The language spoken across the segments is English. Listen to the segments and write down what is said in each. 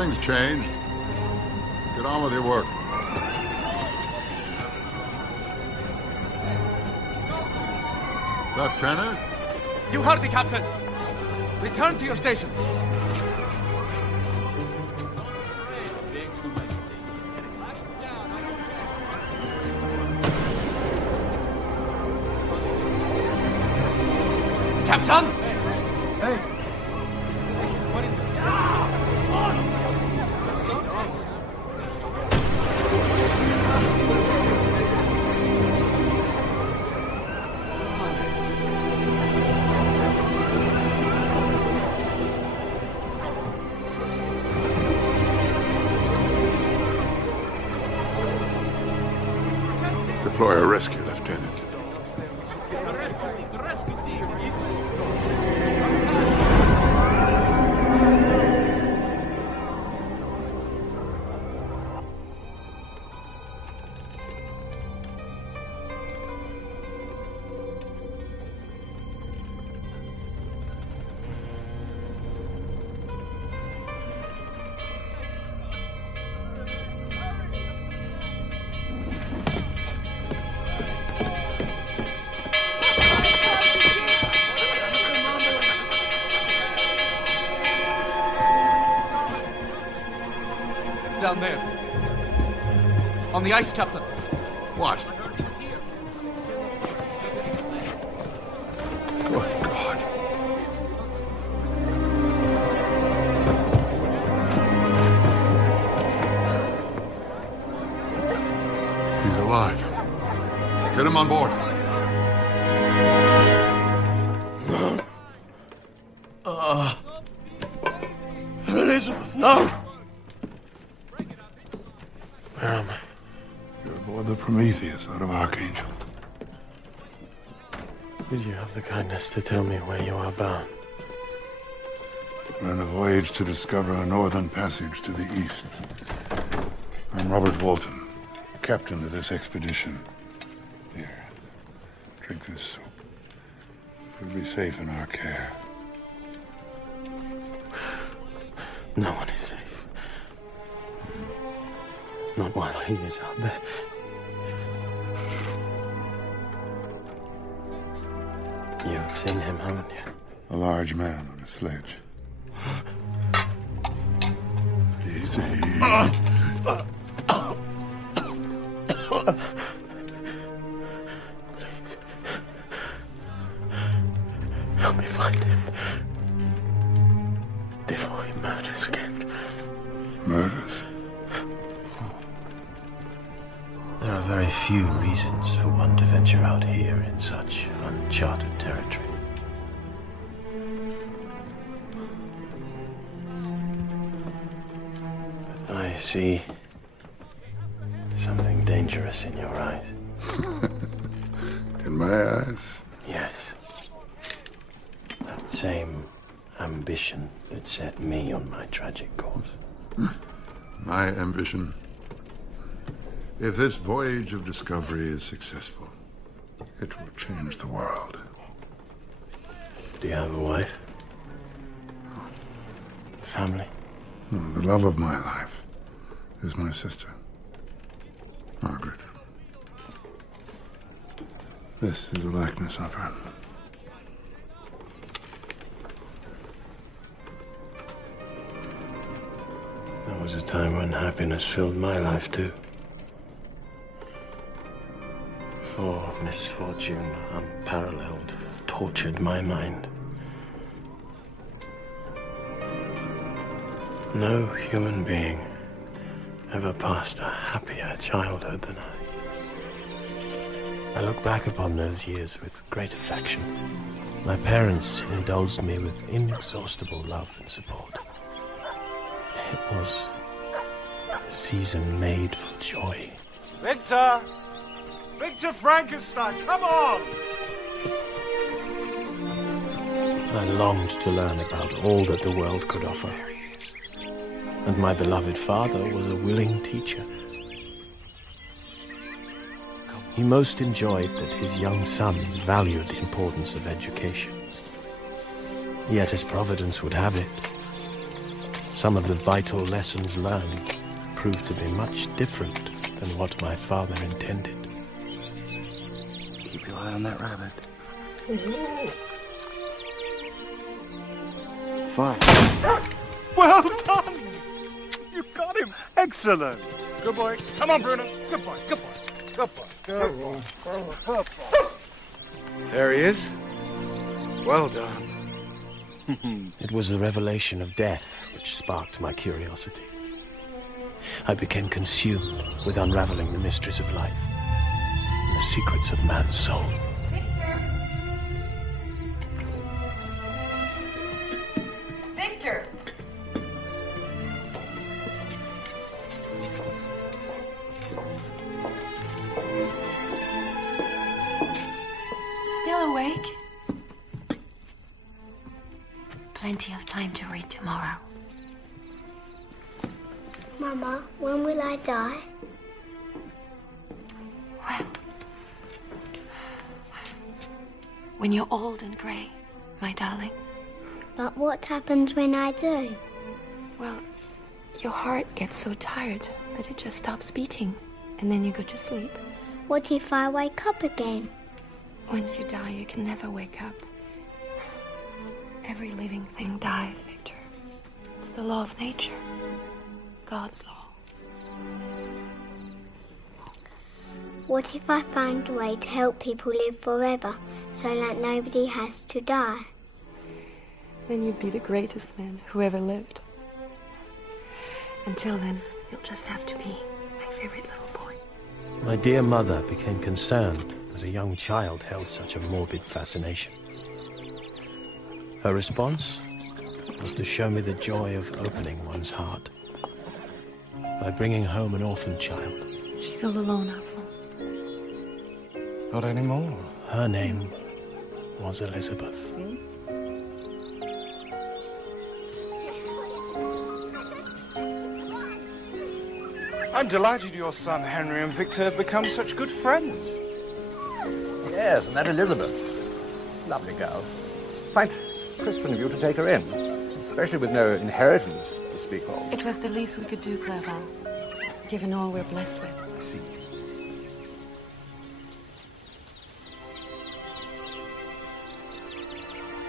Nothing's changed. Get on with your work. Lieutenant? You heard the captain. Return to your stations. Captain? Hey. What is it? Deploy a rescue, Lieutenant. Down there. On the ice, Captain. What? Good God. He's alive. Get him on board. Elizabeth, no! Where am I? You're aboard the Prometheus out of Archangel. Did you have the kindness to tell me where you are bound? We're on a voyage to discover a northern passage to the east. I'm Robert Walton, captain of this expedition. Here, drink this soup. You'll be safe in our care. No one is safe. Not while he is out there. You've seen him, haven't you? A large man on a sledge. Easy. Please. Help me find him. Before he murders again. Murders? There are very few reasons for one to venture out here in such uncharted territory. But I see something dangerous in your eyes. In my eyes? Yes. That same ambition that set me on my tragic course. My ambition? If this voyage of discovery is successful, it will change the world. Do you have a wife? Family? No, the love of my life is my sister, Margaret. This is a likeness of her. There was a time when happiness filled my life too. For misfortune, unparalleled, tortured my mind. No human being ever passed a happier childhood than I look back upon those years with great affection. My parents indulged me with inexhaustible love and support. It was a season made for joy. Victor! Victor Frankenstein, come on! I longed to learn about all that the world could offer. And my beloved father was a willing teacher. He most enjoyed that his young son valued the importance of education. Yet as Providence would have it, some of the vital lessons learned proved to be much different than what my father intended. Keep your eye on that rabbit. Fire. Well done! You got him. Excellent. Good boy. Come on, Bruno. Good boy. Good boy. Good boy. Good boy. Good boy. There he is. Well done. It was the revelation of death which sparked my curiosity. I became consumed with unraveling the mysteries of life and the secrets of man's soul. Victor! Still awake? Plenty of time to read tomorrow. Mama, when will I die? Well, when you're old and grey, my darling. But what happens when I do? Well, your heart gets so tired that it just stops beating, and then you go to sleep. What if I wake up again? Once you die, you can never wake up. Every living thing dies, Victor. It's the law of nature. God's law. What if I find a way to help people live forever so that nobody has to die? Then you'd be the greatest man who ever lived. Until then, you'll just have to be my favorite little boy. My dear mother became concerned that a young child held such a morbid fascination. Her response was to show me the joy of opening one's heart by bringing home an orphan child. She's all alone, Alphonse. Not anymore. Her name was Elizabeth. I'm delighted your son Henry and Victor have become such good friends. Yes, and that Elizabeth. Lovely girl. Quite Christian of you to take her in, especially with no inheritance to speak of. It was the least we could do, Clerval, given all we're blessed with. I see.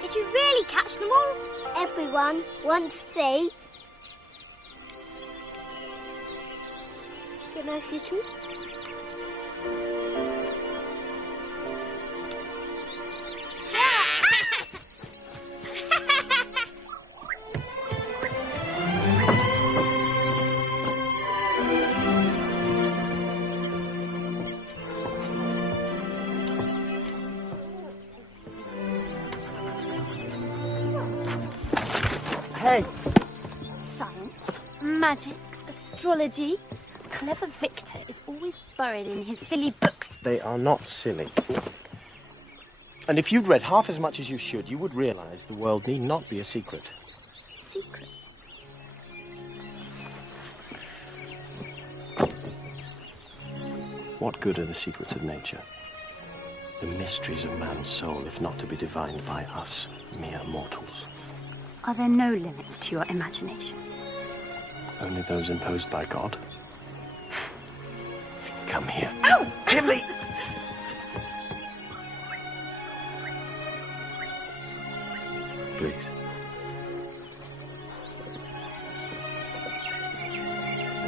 Did you really catch them all? Everyone wants to see. Can I see too? Hey! Science, magic, astrology. Clever Victor is always buried in his silly books. They are not silly. And if you'd read half as much as you should, you would realize the world need not be a secret. Secret? What good are the secrets of nature? The mysteries of man's soul, if not to be divined by us, mere mortals. Are there no limits to your imagination? Only those imposed by God. Come here. Oh! Gimli! Please.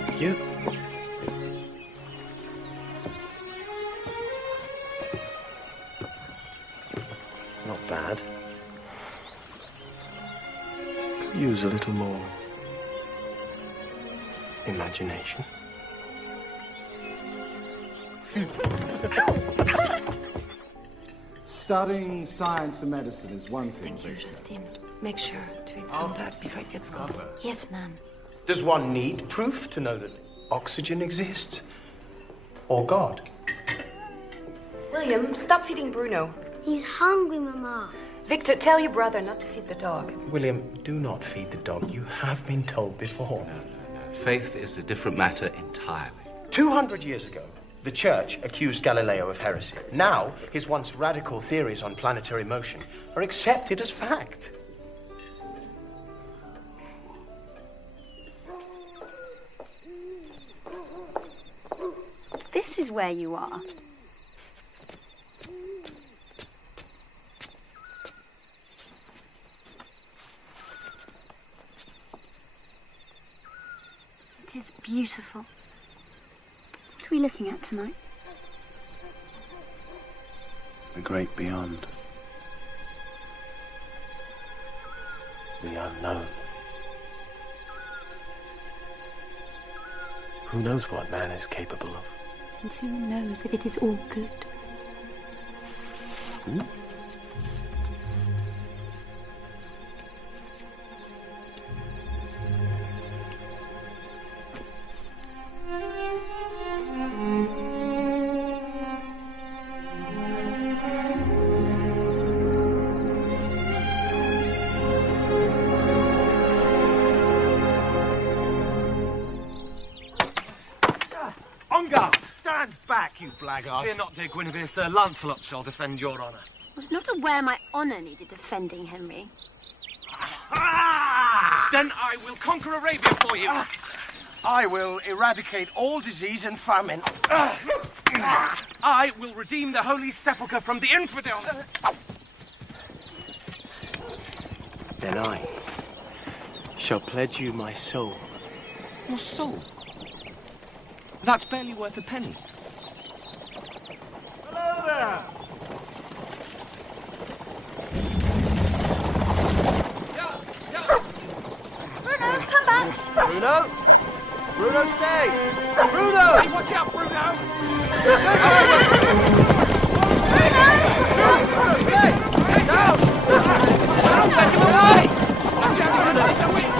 Thank you. Not bad. Could use a little more imagination. Studying science and medicine is one thing, Thank you, Victor. Justine. Make sure to eat some duck before it gets cold. Yes, ma'am. Does one need proof to know that oxygen exists? Or God? William, stop feeding Bruno. He's hungry, Mama. Victor, tell your brother not to feed the dog. William, do not feed the dog. You have been told before. No. Faith is a different matter entirely. 200 years ago, the Church accused Galileo of heresy. Now, his once radical theories on planetary motion are accepted as fact. is where you are. It is beautiful. What are we looking at tonight? The great beyond. The unknown. Who knows what man is capable of? And who knows if it is all good? Hmm? You blackguard. Fear not, dear Guinevere. Sir Lancelot shall defend your honour. I was not aware my honour needed defending, Henry. Then I will conquer Arabia for you. I will eradicate all disease and famine. I will redeem the Holy Sepulchre from the infidels. Then I shall pledge you my soul. Your soul? That's barely worth a penny. Hello there! Bruno, come back! Bruno? Bruno, stay! Bruno! Hey, watch out, Bruno! Bruno, stay! Down! Down, take him away! Watch out, underneath the wing!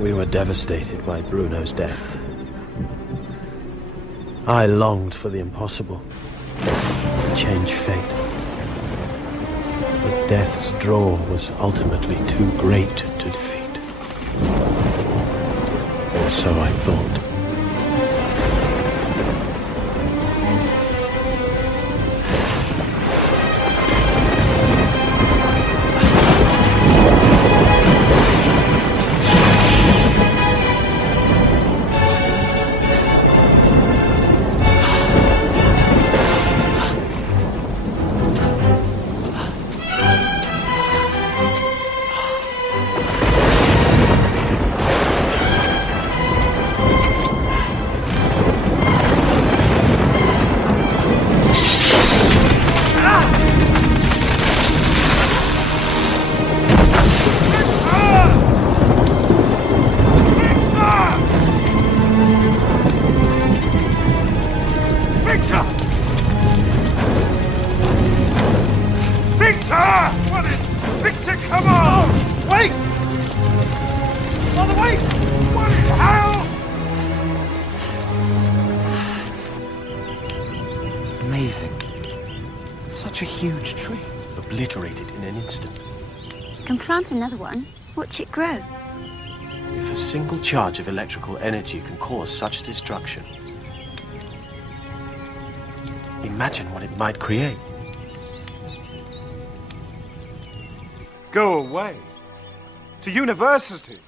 We were devastated by Bruno's death. I longed for the impossible, to change fate. But death's draw was ultimately too great to defeat. Or so I thought. Obliterated in an instant. You can plant another one. Watch it grow. If a single charge of electrical energy can cause such destruction, imagine what it might create. Go away. To university.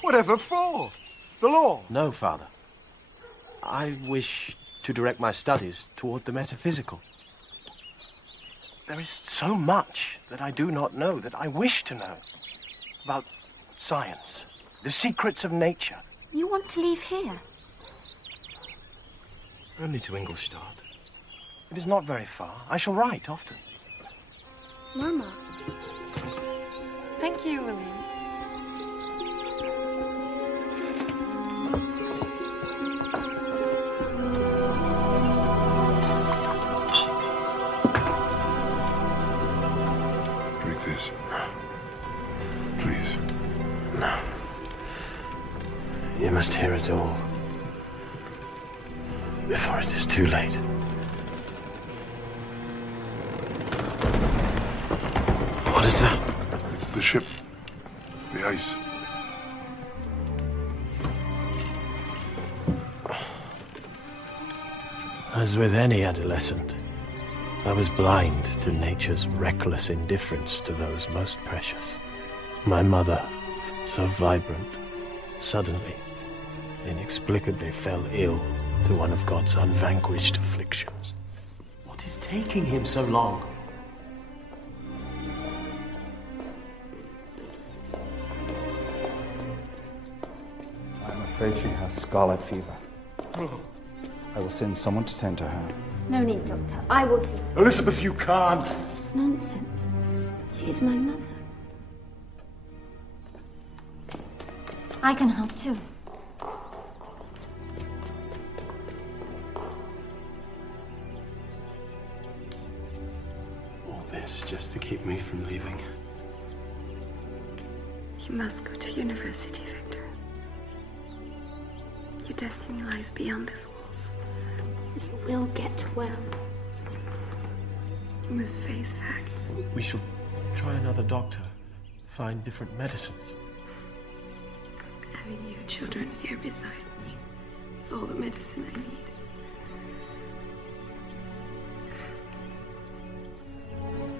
Whatever for? The law? No, Father. I wish to direct my studies toward the metaphysical. There is so much that I do not know that I wish to know. About science, the secrets of nature. You want to leave here? Only to Ingolstadt. It is not very far. I shall write often. Mama. Thank you, William. You must hear it all before it is too late. What is that? It's the ship. The ice. As with any adolescent, I was blind to nature's reckless indifference to those most precious. My mother, so vibrant, suddenly, inexplicably fell ill to one of God's unvanquished afflictions. What is taking him so long? I'm afraid she has scarlet fever. I will send someone to tend to her. No need, Doctor. I will see to it. Elizabeth, you can't. Nonsense. She is my mother. I can help too. All this just to keep me from leaving. You must go to university, Victor. Your destiny lies beyond these walls. You will get well. You must face facts. We shall try another doctor, find different medicines. Having you children here beside me is all the medicine I need.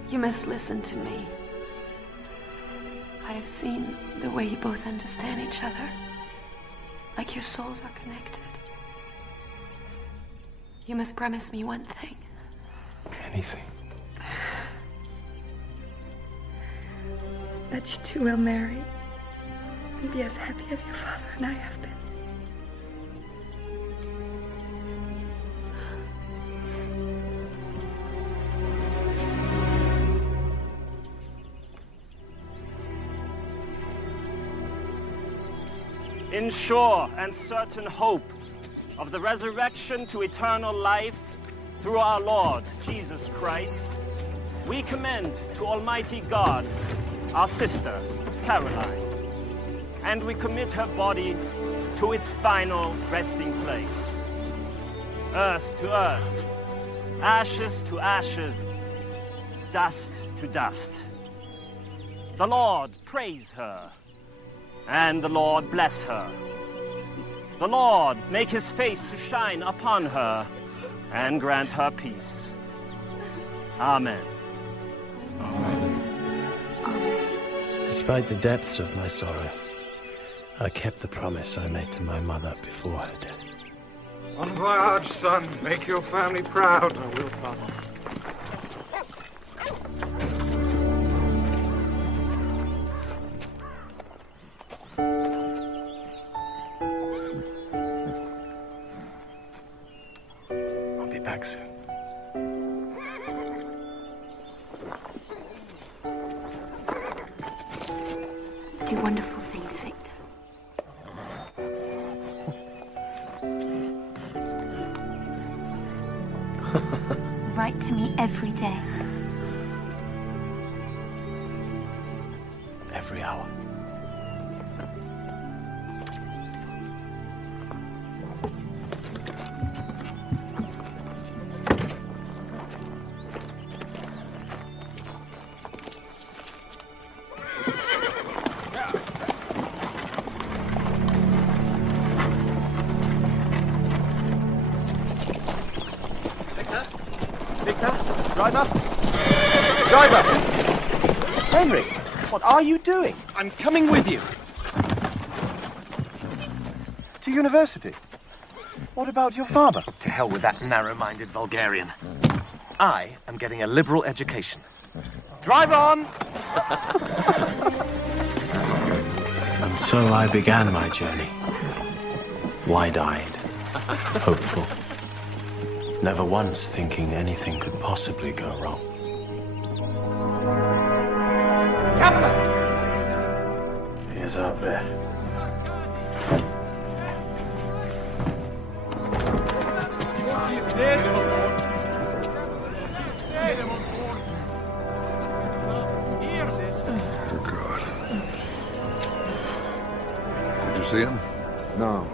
You must listen to me. I have seen the way you both understand each other. Like your souls are connected. You must promise me one thing. Anything. That you two will marry and be as happy as your father and I have been. In sure and certain hope of the resurrection to eternal life through our Lord Jesus Christ, we commend to Almighty God our sister, Caroline, and we commit her body to its final resting place. Earth to earth, ashes to ashes, dust to dust. The Lord praise her, and the Lord bless her. The Lord make his face to shine upon her and grant her peace. Amen. Despite the depths of my sorrow, I kept the promise I made to my mother before her death. Bon voyage, son. Make your family proud. I will, Father. I'll be back soon. Do wonderful things, Victor. Write to me every day. Every hour. Driver! Henry, what are you doing? I'm coming with you. To university? What about your father? To hell with that narrow-minded vulgarian. I am getting a liberal education. Drive on! And so I began my journey. Wide-eyed, hopeful. Never once thinking anything could possibly go wrong. Captain! He is out there. He's dead. Oh, God. Did you see him? No.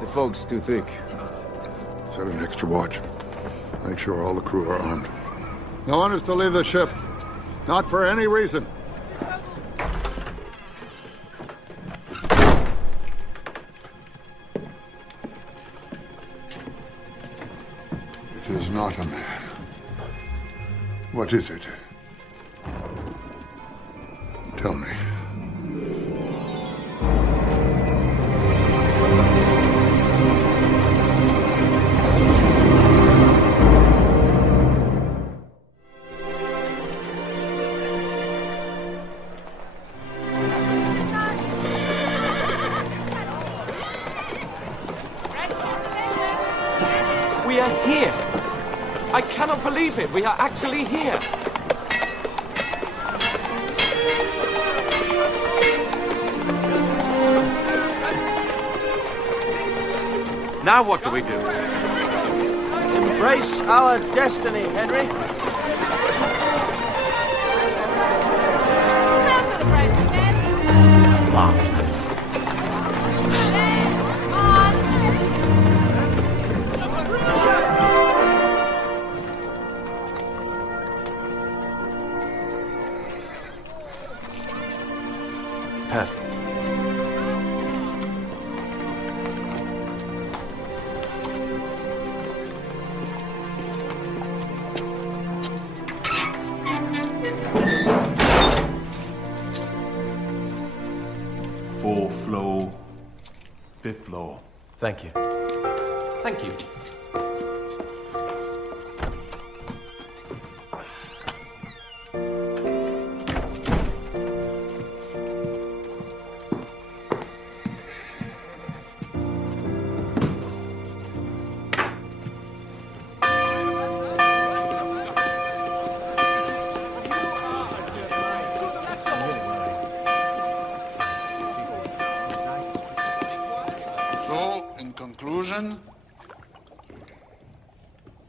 The fog's too thick. Set an extra watch. Make sure all the crew are armed. No one is to leave the ship. Not for any reason. It is not a man. What is it? Tell me. We are here. I cannot believe it. We are actually here. Now what do we do? Embrace our destiny, Henry. Marvelous. Perfect. Fourth floor, fifth floor. Thank you. Thank you.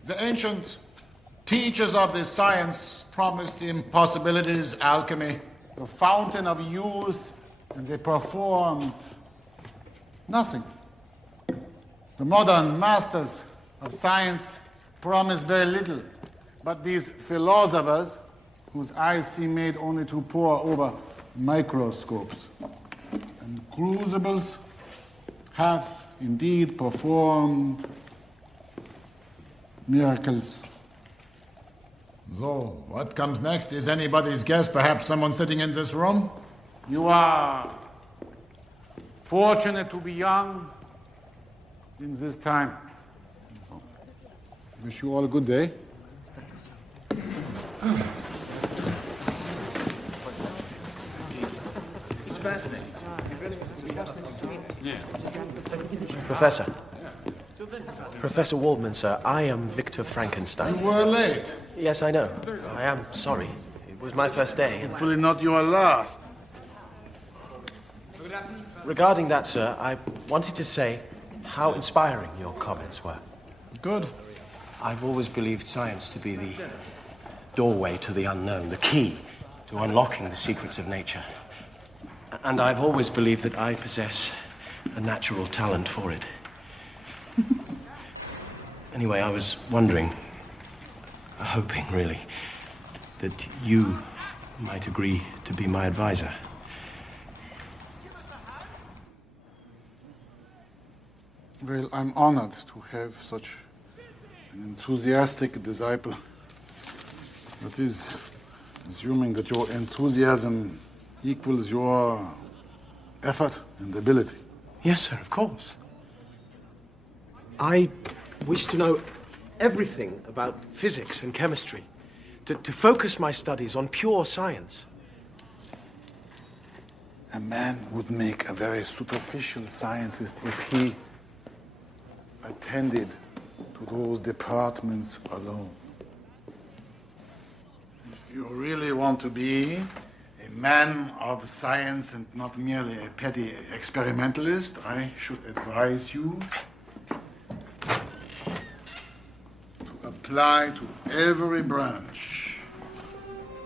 The ancient teachers of this science promised impossibilities, alchemy, the fountain of youth, and they performed nothing. The modern masters of science promise very little, but these philosophers, whose eyes seem made only to pore over microscopes and crucibles, have indeed performed miracles. So, what comes next is anybody's guess. Perhaps someone sitting in this room? You are fortunate to be young in this time. Wish you all a good day. It's fascinating. Yeah. Professor Waldman, sir, I am Victor Frankenstein. You were late. Yes, I know. I am sorry. It was my first day. Hopefully not your last. Regarding that, sir, I wanted to say how inspiring your comments were. Good. I've always believed science to be the doorway to the unknown, the key to unlocking the secrets of nature. And I've always believed that I possess a natural talent for it. Anyway, I was wondering, hoping really, that you might agree to be my advisor. Well, I'm honored to have such an enthusiastic disciple. That is, assuming that your enthusiasm equals your effort and ability. Yes, sir, of course. I wish to know everything about physics and chemistry, to focus my studies on pure science. A man would make a very superficial scientist if he attended to those departments alone. If you really want to be a man of science and not merely a petty experimentalist, I should advise you to apply to every branch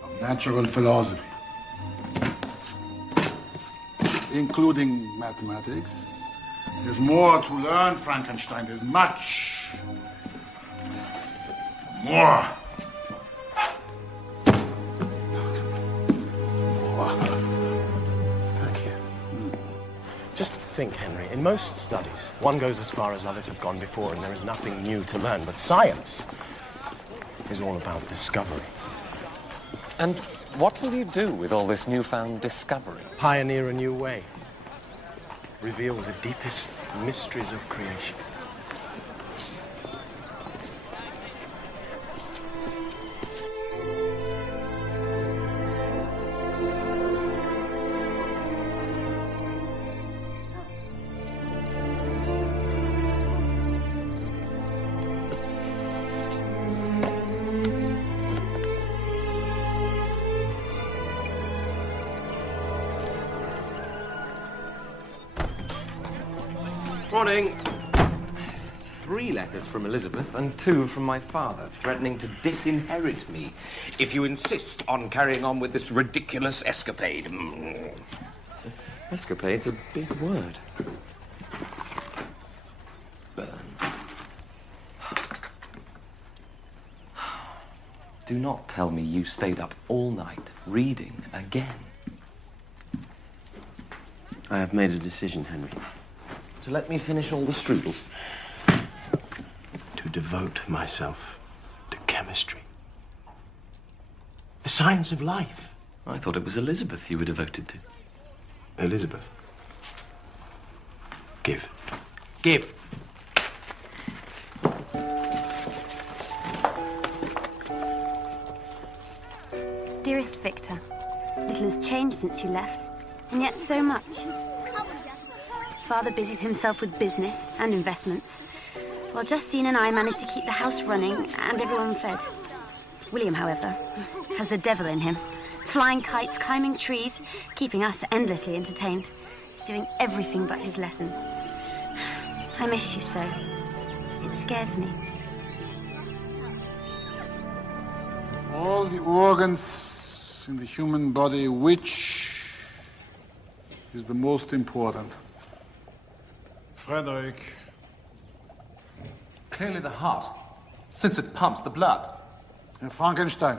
of natural philosophy, including mathematics, There's more to learn, Frankenstein. There's much more. Thank you. Just think, Henry, in most studies, one goes as far as others have gone before and there is nothing new to learn. But science is all about discovery. And what will you do with all this newfound discovery? Pioneer a new way. Reveal the deepest mysteries of creation. Morning. 3 letters from Elizabeth and 2 from my father, threatening to disinherit me if you insist on carrying on with this ridiculous escapade. Escapade's a big word. Burn. Do not tell me you stayed up all night reading again. I have made a decision, Henry. To let me finish all the strudel? To devote myself to chemistry. The science of life. I thought it was Elizabeth you were devoted to. Elizabeth. Give. Give. Dearest Victor, little has changed since you left, and yet so much. Father busies himself with business and investments, while Justine and I manage to keep the house running and everyone fed. William, however, has the devil in him, flying kites, climbing trees, keeping us endlessly entertained, doing everything but his lessons. I miss you so. It scares me. All the organs in the human body, which is the most important? Frederick. Clearly the heart, since it pumps the blood. Frankenstein.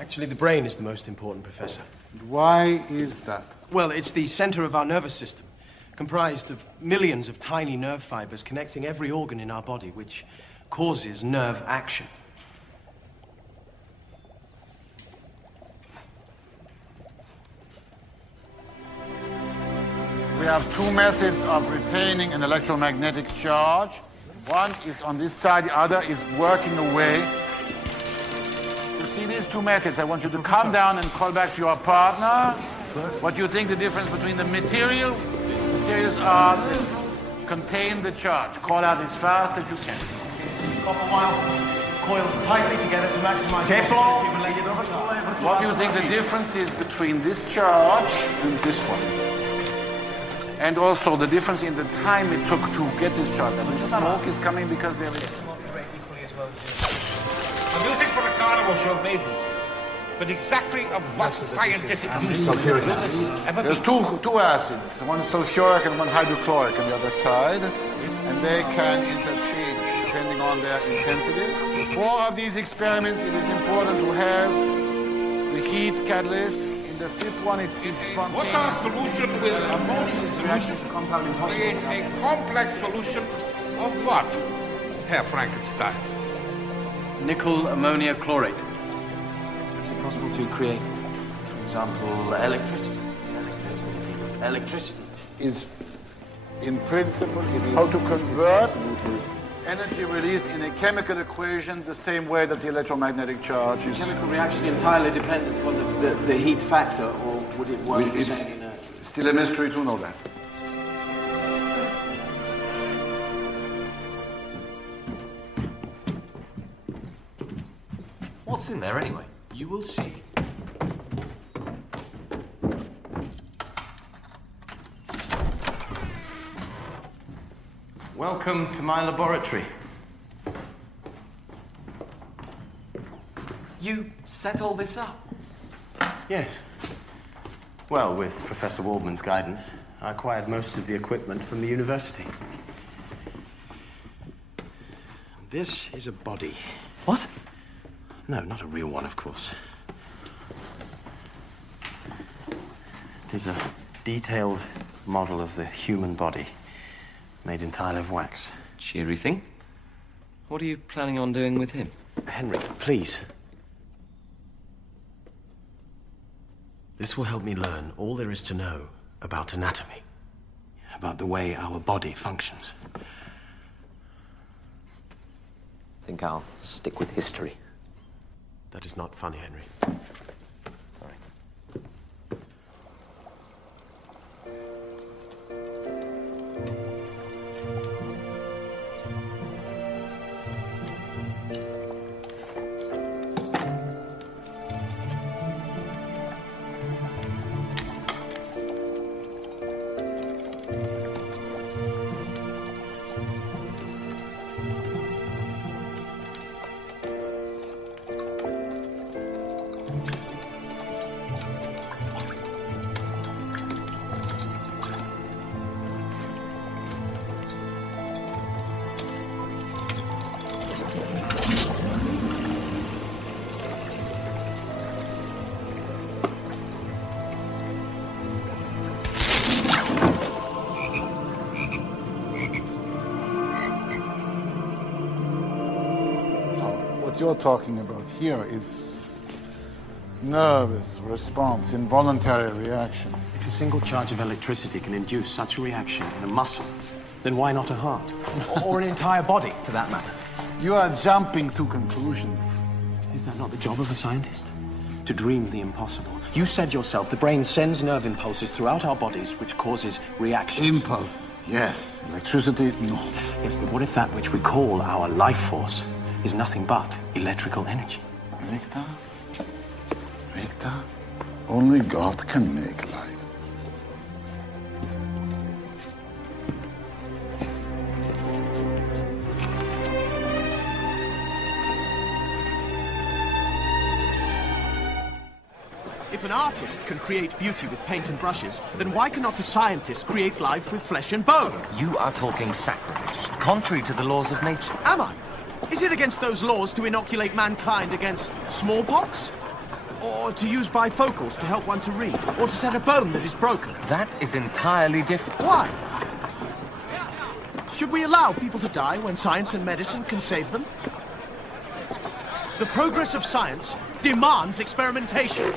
Actually, the brain is the most important, Professor. And why is that? Well, it's the center of our nervous system, comprised of millions of tiny nerve fibers connecting every organ in our body, which causes nerve action. We have 2 methods of retaining an electromagnetic charge. One is on this side, the other is working away. You see these 2 methods. I want you to calm down and call back to your partner. What do you think the difference between the materials are that contain the charge? Call out as fast as you can. Copper wire coiled tightly together to maximize What do you think the difference is between this charge and this one? And also the difference in the time it took to get this charge. And the smoke is coming because there is. The music for a carnival show, maybe. But exactly of what scientific sulfuric acid. There's two acids, one sulfuric and one hydrochloric on the other side, and they can interchange depending on their intensity. For 4 of these experiments, it is important to have the heat catalyst. The 5th one, it's spontaneous. Water solution will create a complex solution of what, Herr Frankenstein? Nickel ammonia chlorate. Is it possible to create, for example, electricity? Electricity is, in principle, it is how to convert energy released in a chemical equation the same way that the electromagnetic charge is. Chemical reaction entirely dependent on the heat factor, or would it work the same in It's still a mystery to know that. What's in there anyway? You will see. Welcome to my laboratory. You set all this up? Yes. Well, with Professor Waldman's guidance, I acquired most of the equipment from the university. This is a body. What? No, not a real one, of course. It is a detailed model of the human body, made entirely of wax. Cheery thing. What are you planning on doing with him? Henry, please. This will help me learn all there is to know about anatomy, about the way our body functions. I think I'll stick with history. That is not funny, Henry. What you're talking about here is nervous response, involuntary reaction. If a single charge of electricity can induce such a reaction in a muscle, then why not a heart? Or an entire body, for that matter? You are jumping to conclusions. Is that not the job of a scientist? To dream the impossible. You said yourself the brain sends nerve impulses throughout our bodies which causes reactions. Impulses, yes. Electricity, no. Yes, but what if that which we call our life force is nothing but electrical energy? Victor, only God can make life. If an artist can create beauty with paint and brushes, then why cannot a scientist create life with flesh and bone? You are talking sacrilege, contrary to the laws of nature. Am I? Is it against those laws to inoculate mankind against smallpox? Or to use bifocals to help one to read? Or to set a bone that is broken? That is entirely different. Why? Should we allow people to die when science and medicine can save them? The progress of science demands experimentation.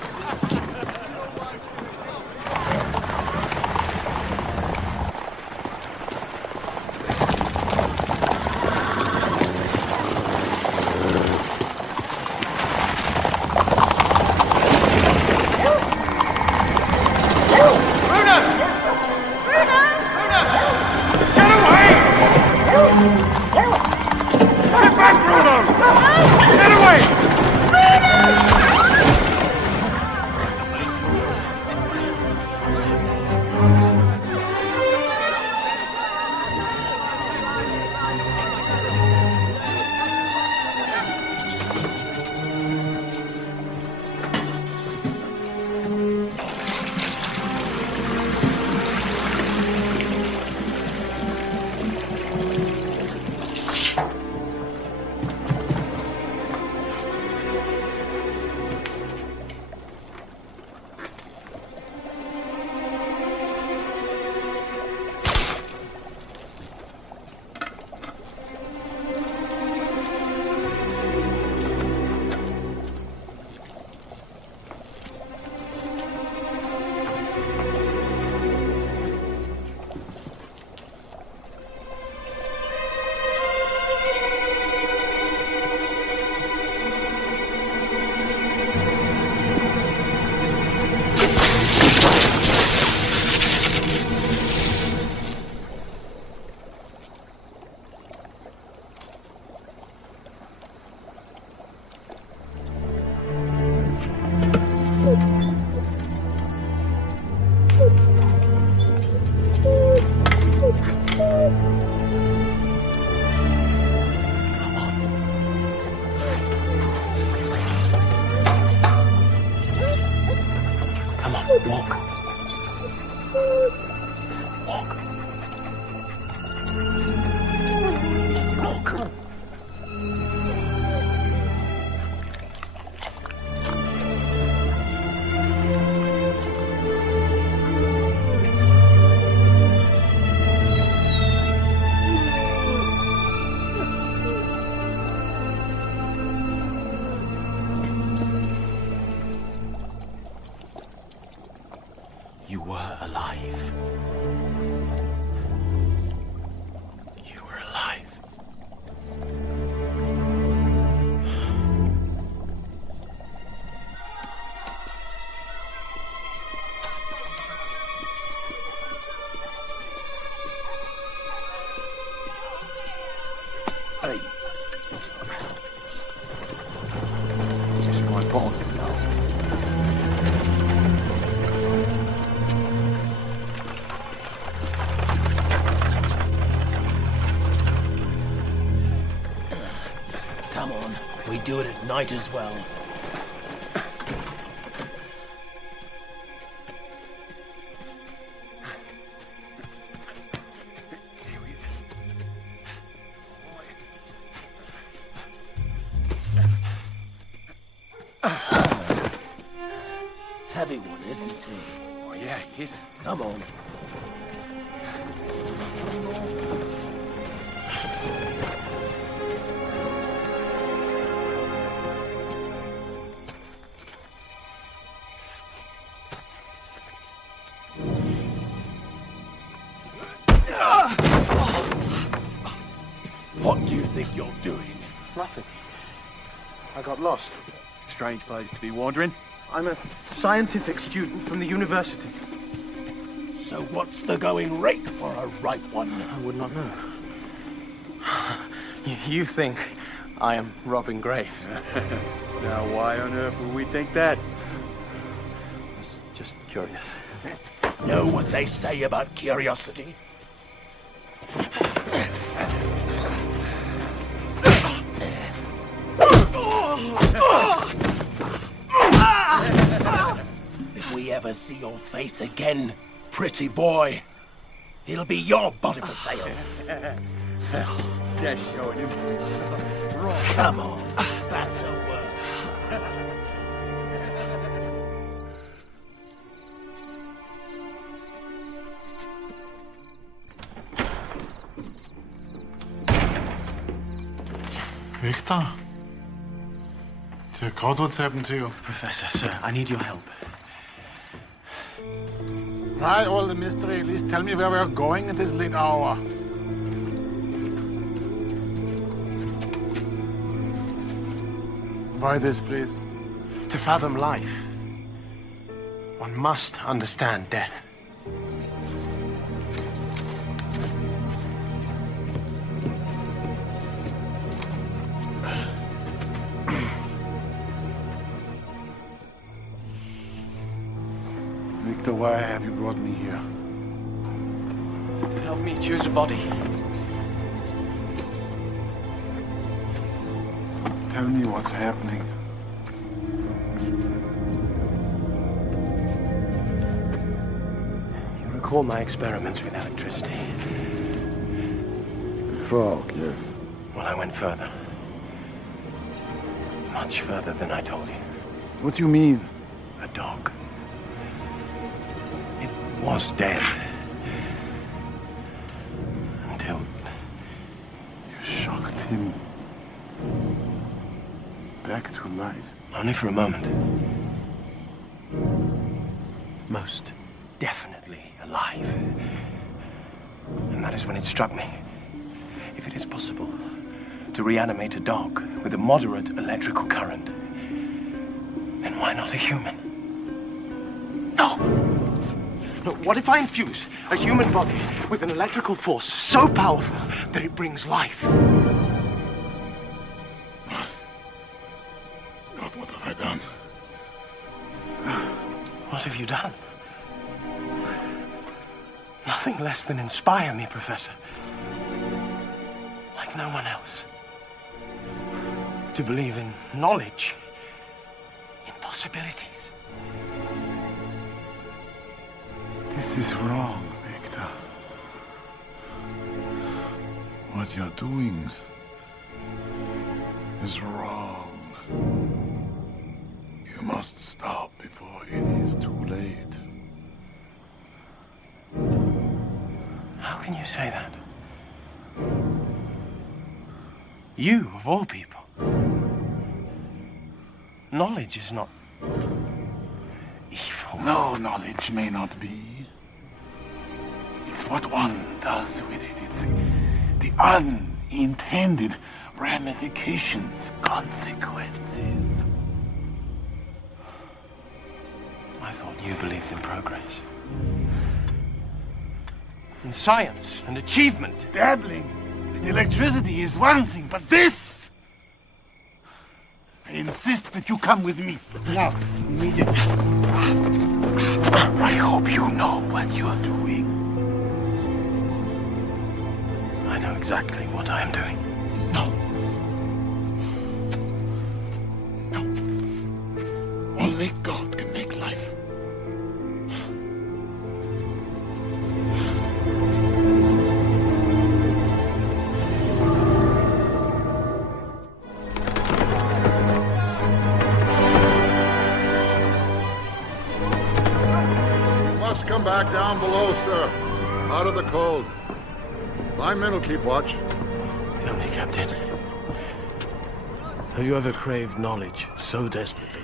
Walk. Walk. Do it at night as well. Heavy one, isn't he? Oh, yeah, he is. Come on. What do you think you're doing? Nothing. I got lost. Strange place to be wandering. I'm a scientific student from the university. So what's the going rate for a ripe one? I would not know. You think I am robbing graves? Now, why on earth would we think that? I was just curious. Know what they say about curiosity? If we ever see your face again, pretty boy, it'll be your body for sale. Just showing him. Come on, that's a word. Victor? Dear God, what's happened to you? Professor, sir, I need your help. Right, all the mystery. At least tell me where we're going at this late hour. Why this, please? To fathom life, one must understand death. Victor, why have you brought me here? To help me choose a body. Tell me what's happening. You recall my experiments with electricity? The frog, yes. Well, I went further. Much further than I told you. What do you mean? A dog. It was dead. Until you shocked him back to life. Only for a moment. Most definitely alive. And that is when it struck me. If it is possible to reanimate a dog with a moderate electrical current, then why not a human? No! No, what if I infuse a human body with an electrical force so powerful that it brings life? God, what have I done? What have you done? Nothing less than inspire me, Professor. Like no one else. To believe in knowledge, in possibilities. This is wrong, Victor. What you're doing is wrong. You must stop before it is too late. How can you say that? You, of all people. Knowledge is not evil. No, knowledge may not be. It's what one does with it. It's the unintended ramifications, consequences. I thought you believed in progress. In science and achievement. Dabbling with electricity is one thing, but this! I insist that you come with me. Now, immediately. I hope you know what you're doing. I know exactly what I am doing. No. No. Only God can make life. Must come back down below, sir. Out of the cold. My men will keep watch. Tell me, Captain. Have you ever craved knowledge so desperately?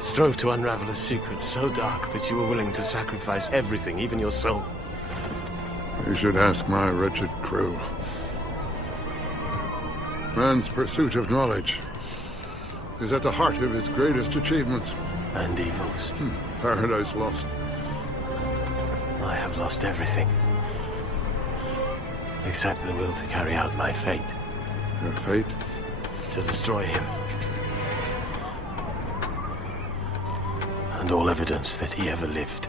Strove to unravel a secret so dark that you were willing to sacrifice everything, even your soul? You should ask my wretched crew. Man's pursuit of knowledge is at the heart of his greatest achievements. And evils. Paradise lost. I have lost everything. Except the will to carry out my fate. Your fate? To destroy him. And all evidence that he ever lived.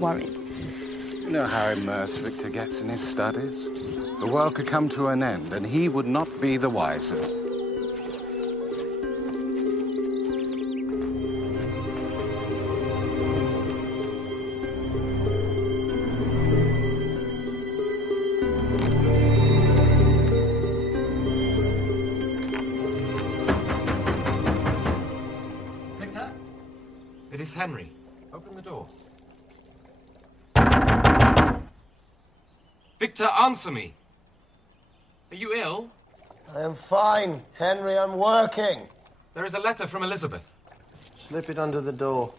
Worried. You know how immersed Victor gets in his studies? The world could come to an end, and he would not be the wiser. Victor? It is Henry. Open the door. Victor, answer me. Are you ill? I am fine, Henry. I'm working. There is a letter from Elizabeth. Slip it under the door.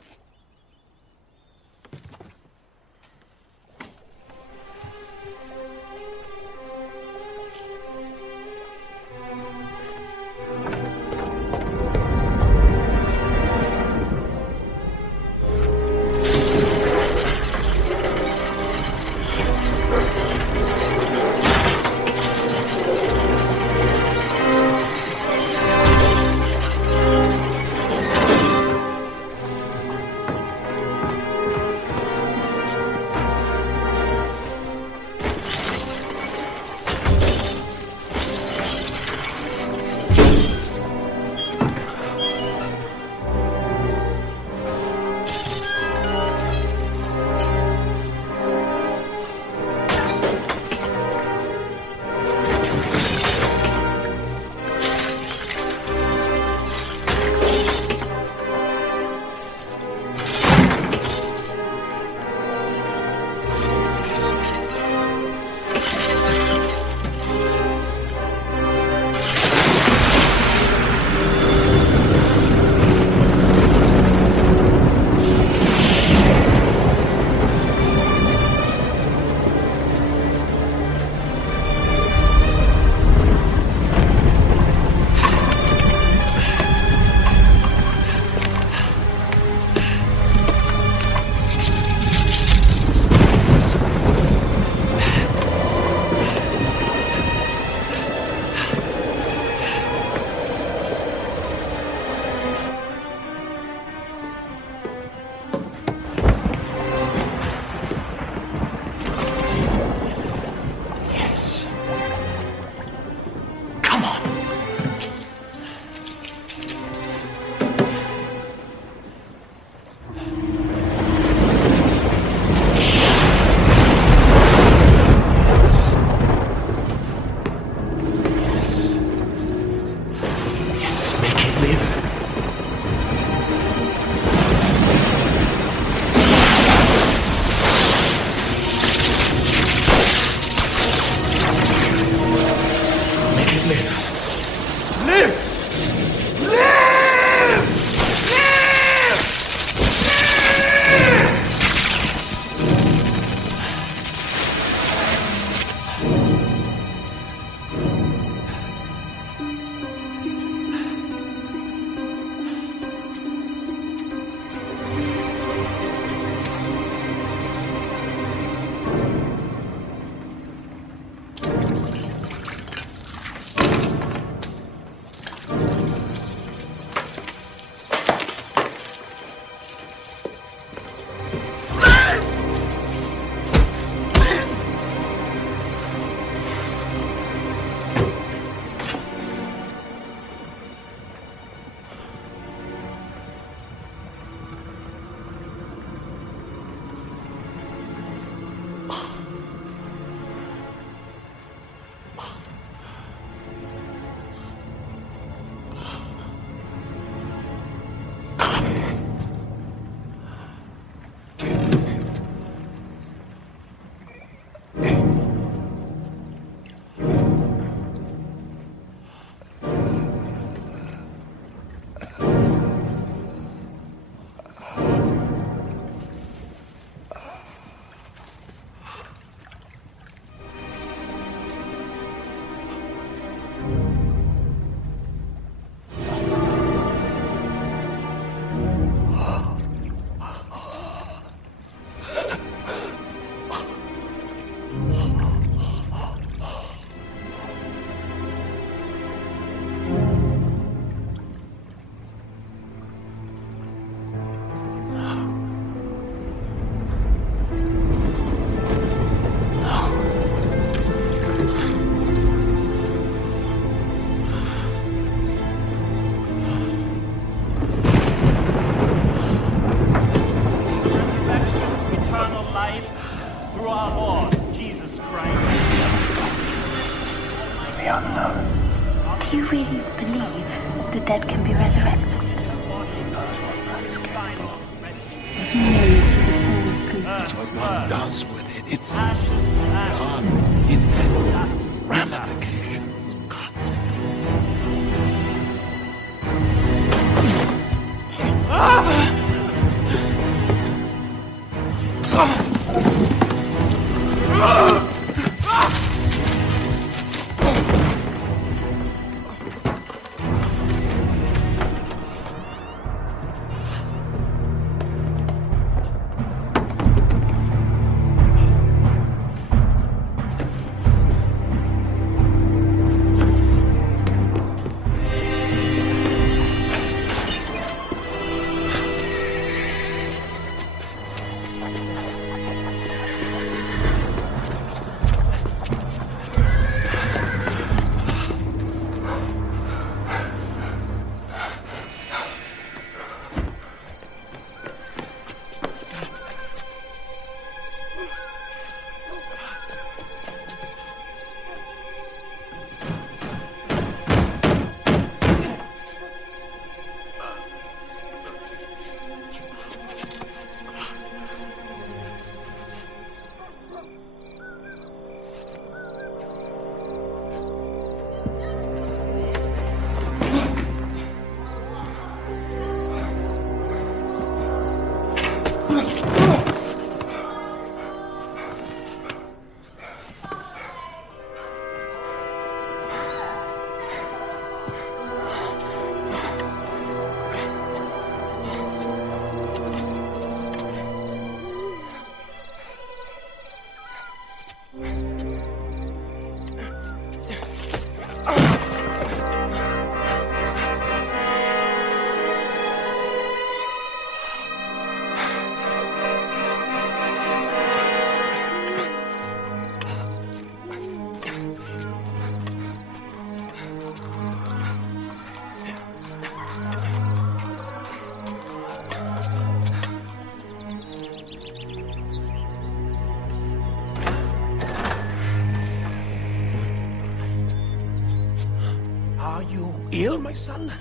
Ill, my son?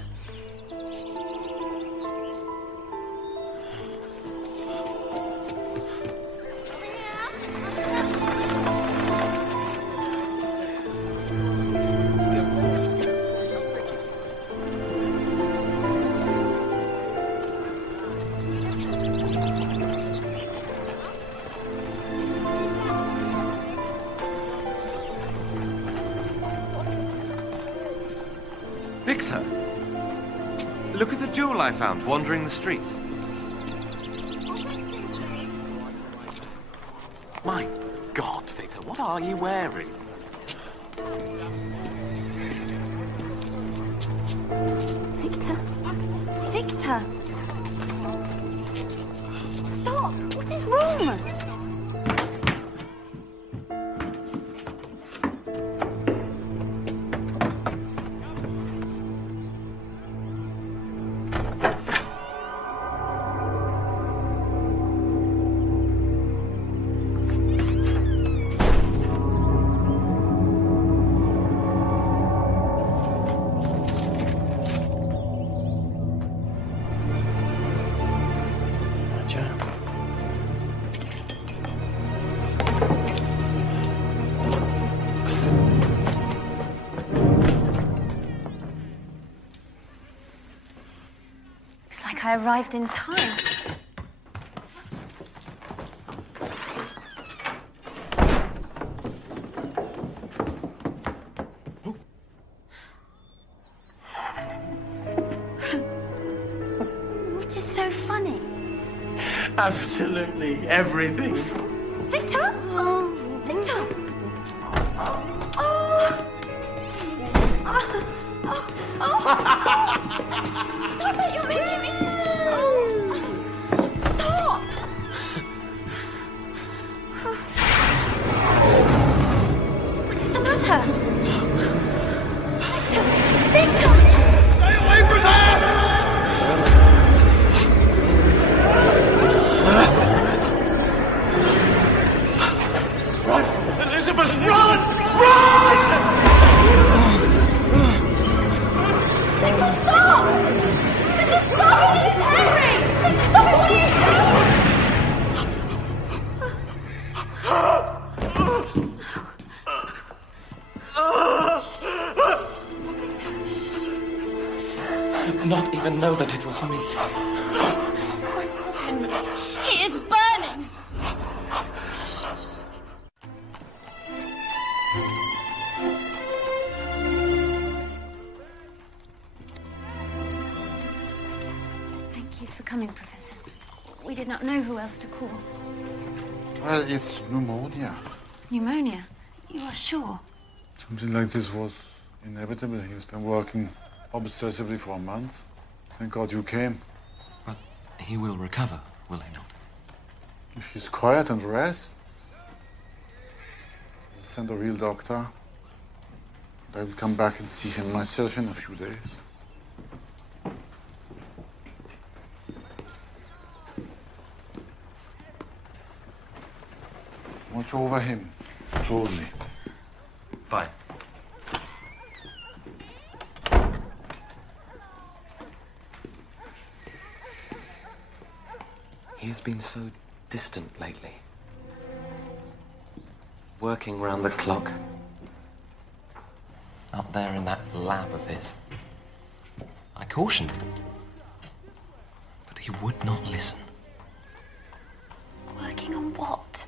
Victor! Look at the jewel I found wandering the streets. My God, Victor, what are you wearing? Victor? Victor! Stop! What is wrong? I arrived in time. What is so funny? Absolutely everything. Victor? Oh, Victor! Stop it! You're making me... Stop! What is the matter? Victor! Victor! Stay away from there! Run! Elizabeth, run! Run! Victor, stop! Victor, stop! It is Henry! Victor, stop it! What are you I did not even know that it was me. My poor Henry. He is burning! Thank you for coming, Professor. We did not know who else to call. Well, it's pneumonia. Pneumonia? You are sure? Something like this was inevitable. He's been working obsessively for a month. Thank God you came. But he will recover, will he not? If he's quiet and rests, I'll send a real doctor. I will come back and see him myself in a few days. Watch over him closely. Bye. He has been so distant lately. Working round the clock. Up there in that lab of his. I cautioned him. But he would not listen. Working on what?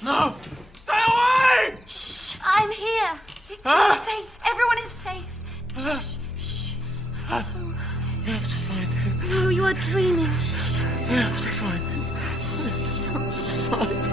No! Stay away! Shh! I'm here. Victor is safe. Everyone is safe. Shh! Shh! I have to find him. No, you are dreaming. Shh! I have to find him. Find him.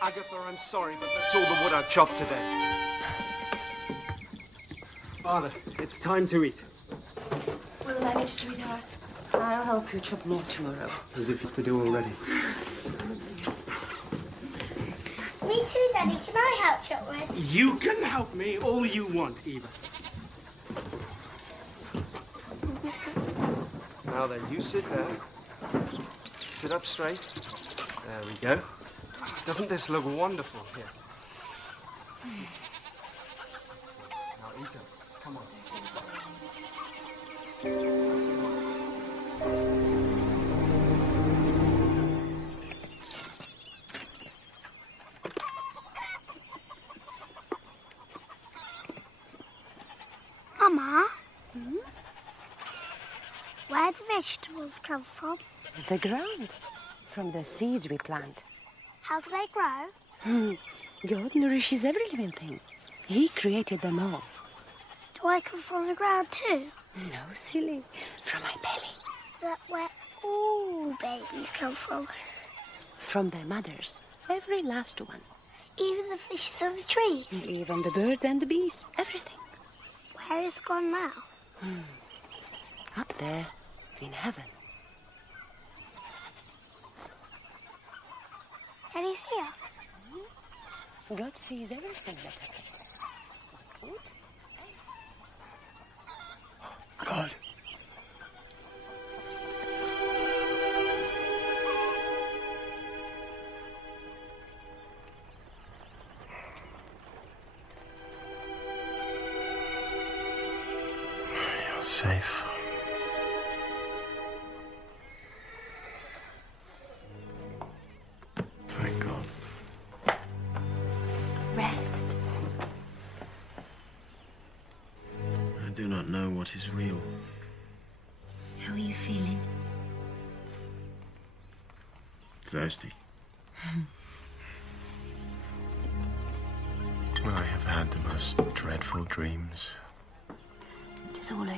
Agatha, I'm sorry, but that's all the wood I've chopped today. Father, it's time to eat. We'll manage, sweetheart. I'll help you chop more tomorrow. As if you have to do already. Me too, Daddy. Can I help chop wood? You can help me all you want, Eva. Now then, you sit there. Sit up straight. There we go. Doesn't this look wonderful here? Now, Eva, come on. Mama? Where do vegetables come from? The ground. From the seeds we plant. How do they grow? God nourishes every living thing. He created them all. Do I come from the ground too? No, silly. From my belly. That's where all babies come from. From their mothers. Every last one. Even the fishes and the trees? Even the birds and the bees. Everything. Where is it gone now? Up there. In heaven. Can he see us? God sees everything that happens. What good? God. safe. Thank God. Rest. I do not know what is real. How are you feeling? Thirsty. Well, I have had the most dreadful dreams. It is all over now.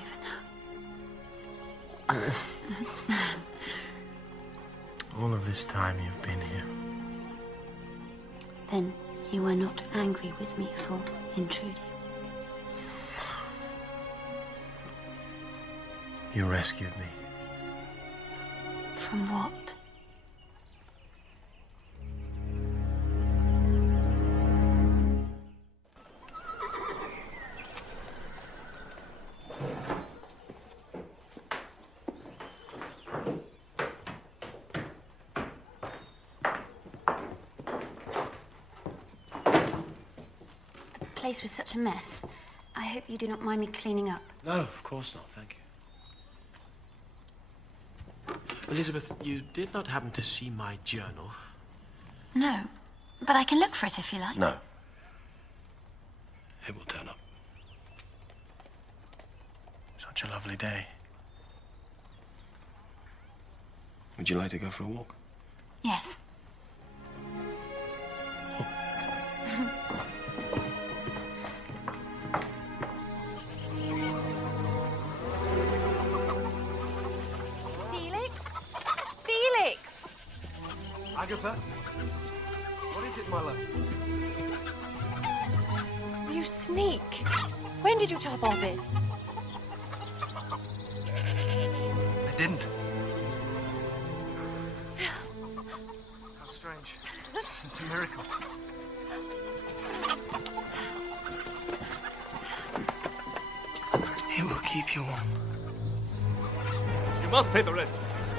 All of this time you've been here. Then you were not angry with me for intruding. You rescued me. From what? The place was such a mess. I hope you do not mind me cleaning up. No, of course not, thank you. Elizabeth, you did not happen to see my journal? No, but I can look for it if you like. No. It will turn up. Such a lovely day. Would you like to go for a walk? Yes. Agatha? What is it, my love? You sneak! When did you chop all this? I didn't. How strange. It's a miracle. It will keep you warm. You must pay the rent.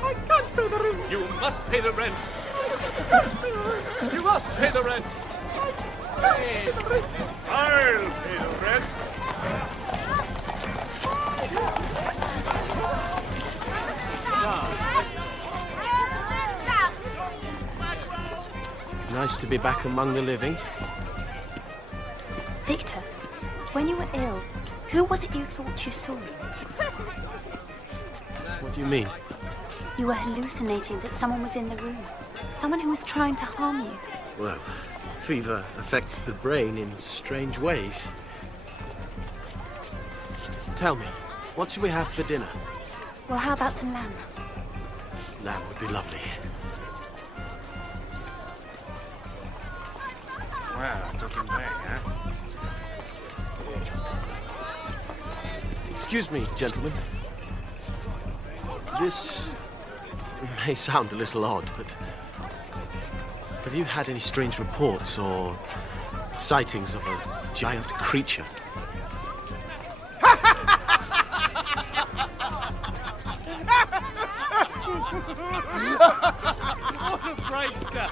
I can't pay the rent. You must pay the rent. You must pay the rent. I'll pay the rent. I'll pay the rent. Nice to be back among the living. Victor, when you were ill, who was it you thought you saw? What do you mean? You were hallucinating that someone was in the room. Someone who was trying to harm you. Well, fever affects the brain in strange ways. Tell me, what should we have for dinner? Well, how about some lamb? Lamb would be lovely. Well, talking back, huh? Excuse me, gentlemen. This may sound a little odd, but have you had any strange reports or sightings of a giant creature? What a prankster!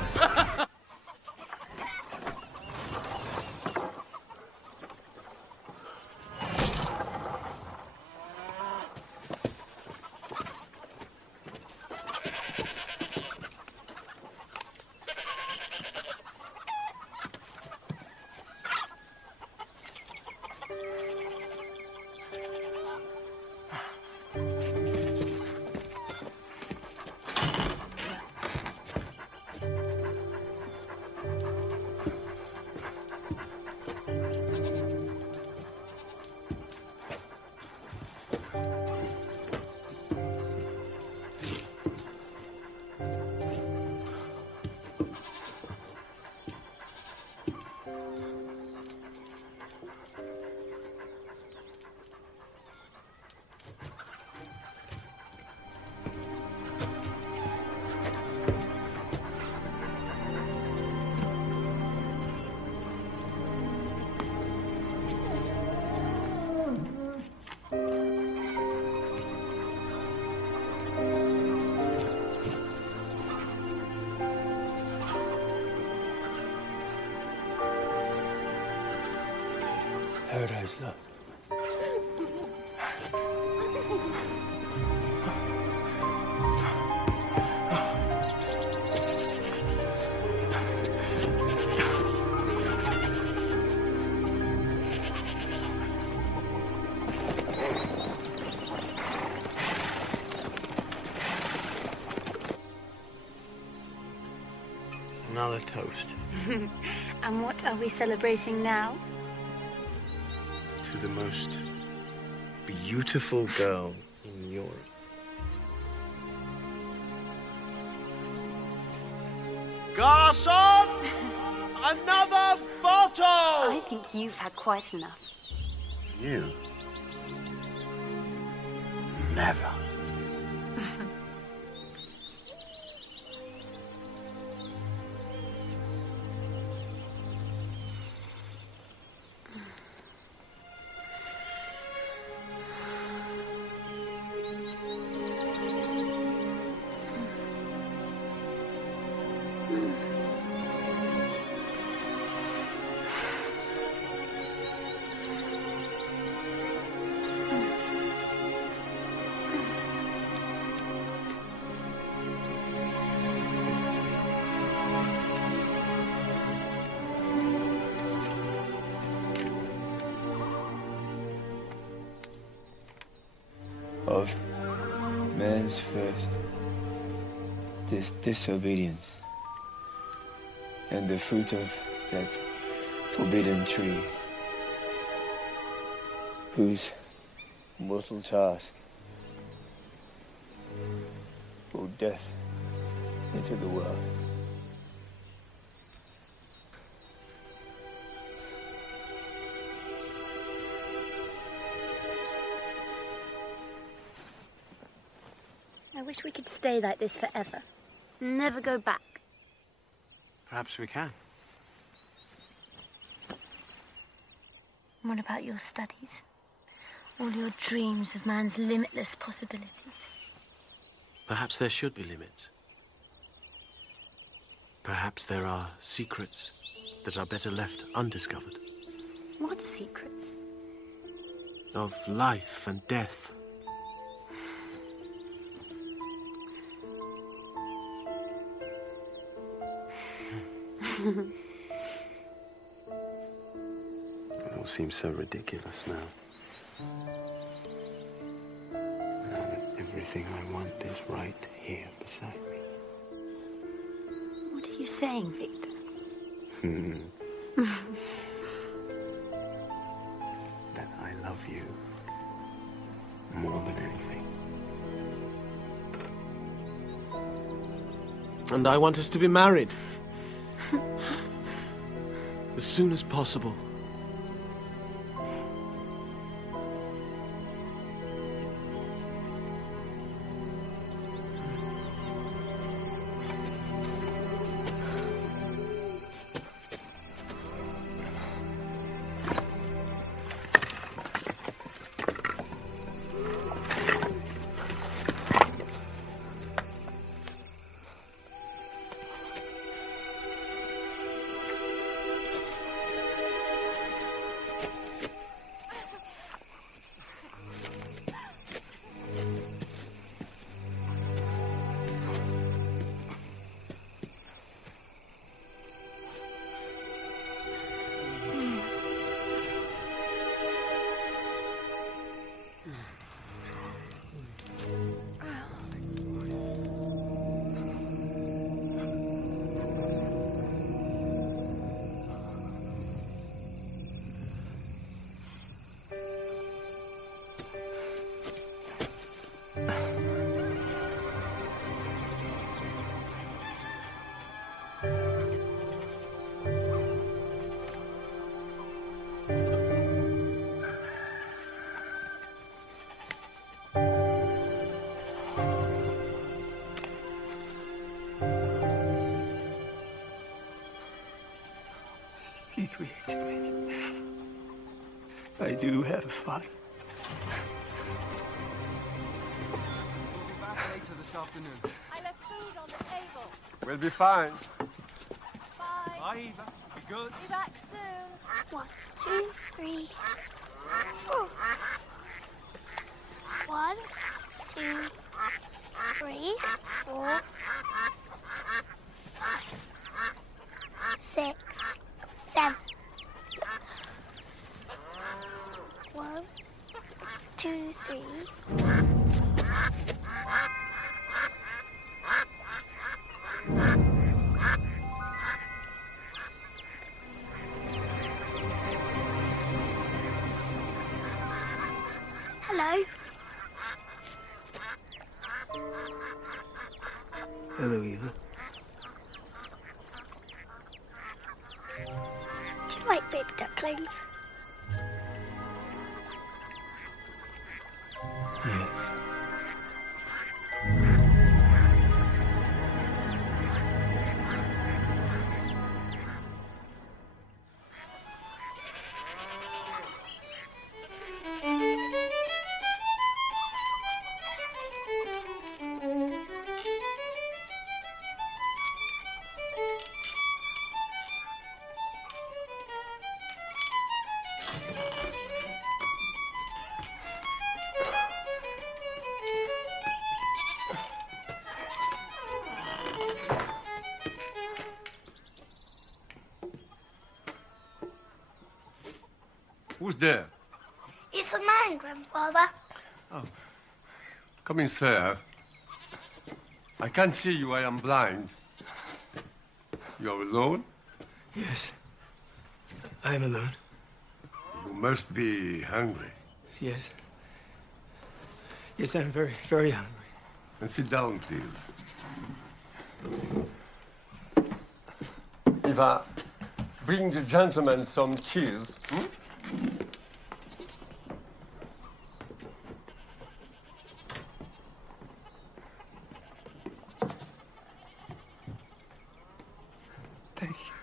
Paradise, love. Another toast. And what are we celebrating now? To the most beautiful girl in Europe. Garçon! Another bottle! I think you've had quite enough. You? Never. Of man's first disobedience and the fruit of that forbidden tree, whose mortal task brought death into the world. I wish we could stay like this forever. Never go back. Perhaps we can. What about your studies? All your dreams of man's limitless possibilities? Perhaps there should be limits. Perhaps there are secrets that are better left undiscovered. What secrets? Of life and death. It all seems so ridiculous now. Now that everything I want is right here beside me. What are you saying, Victor? That I love you more than anything. And I want us to be married. As soon as possible. He created me. I do have a father. We'll be back later this afternoon. I left food on the table. We'll be fine. Bye. Bye, Eva. Be good. Be back soon. 1, 2, 3, 4. 1, 2, 3, 4, 5, 6, 7. 1, 2, 3. Hello, Eva. Do you like baby ducklings? Yes. Who's there? It's a man, Grandfather. Oh. Come in, sir. I can't see you. I am blind. You're alone? Yes. I am alone. You must be hungry. Yes. Yes, I'm very, very hungry. And sit down, please. Eva, bring the gentleman some cheese. Hmm? Thank you.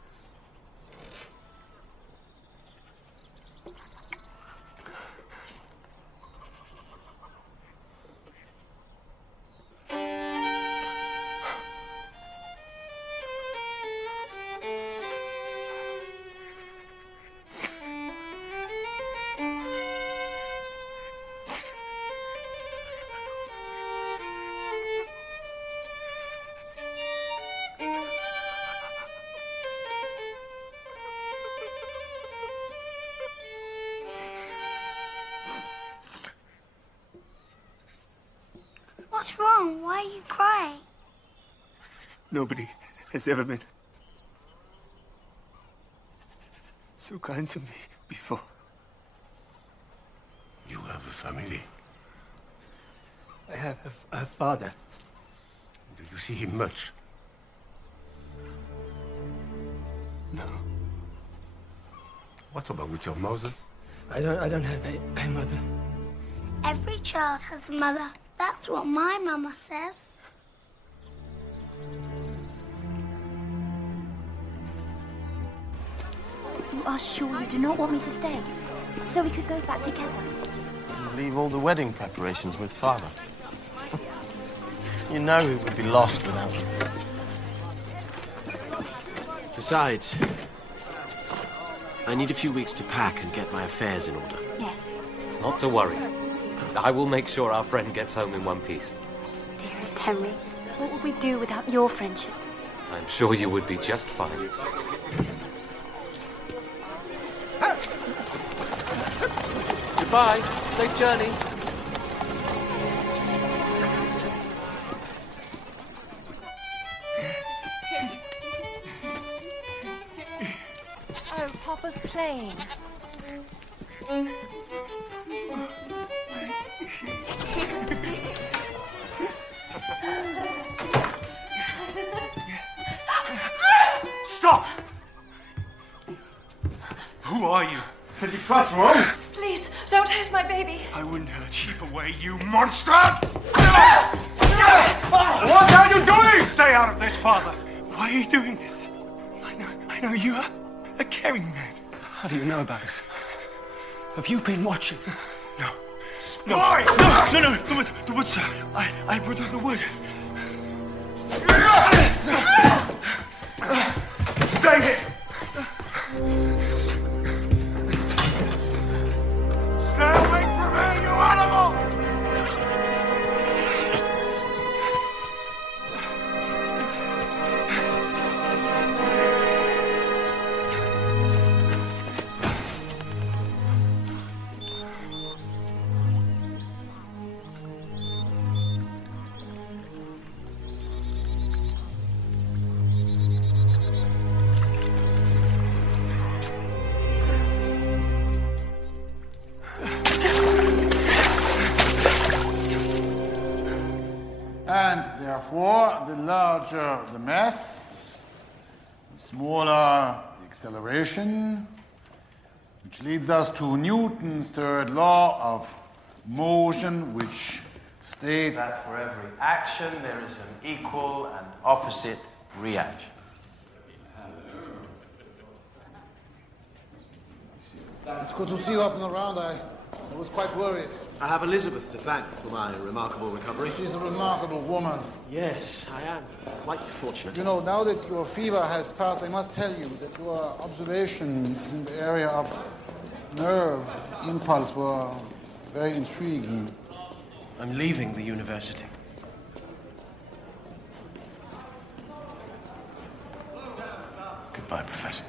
What's wrong? Why are you crying? Nobody has ever been so kind to me before. You have a family. I have a father. Do you see him much? No. What about with your mother? I don't have a mother. Every child has a mother. That's what my mama says. You are sure you do not want me to stay? So we could go back together? You leave all the wedding preparations with Father. You know he would be lost without you. Besides, I need a few weeks to pack and get my affairs in order. Yes. Not to worry. I will make sure our friend gets home in one piece. Dearest Henry, what would we do without your friendship? I'm sure you would be just fine. Goodbye. Safe journey. Oh, Papa's playing. Stop! Who are you? Felix, what's wrong? Please, don't hurt my baby. I wouldn't hurt you. Keep away, you monster! What are you doing? Stay out of this, Father. Why are you doing this? I know you are a caring man. How do you know about us? Have you been watching? No. Spy! No, the wood, sir. I brought you the wood. Stay here! Stay away from me, you animal! Therefore, the larger the mass, the smaller the acceleration, which leads us to Newton's third law of motion, which states that for every action there is an equal and opposite reaction. It's good to see you up and around. I was quite worried. I have Elizabeth to thank for my remarkable recovery. She's a remarkable woman. Yes, I am. Quite fortunate. You know, now that your fever has passed, I must tell you that your observations in the area of nerve impulse were very intriguing. I'm leaving the university. Goodbye, Professor.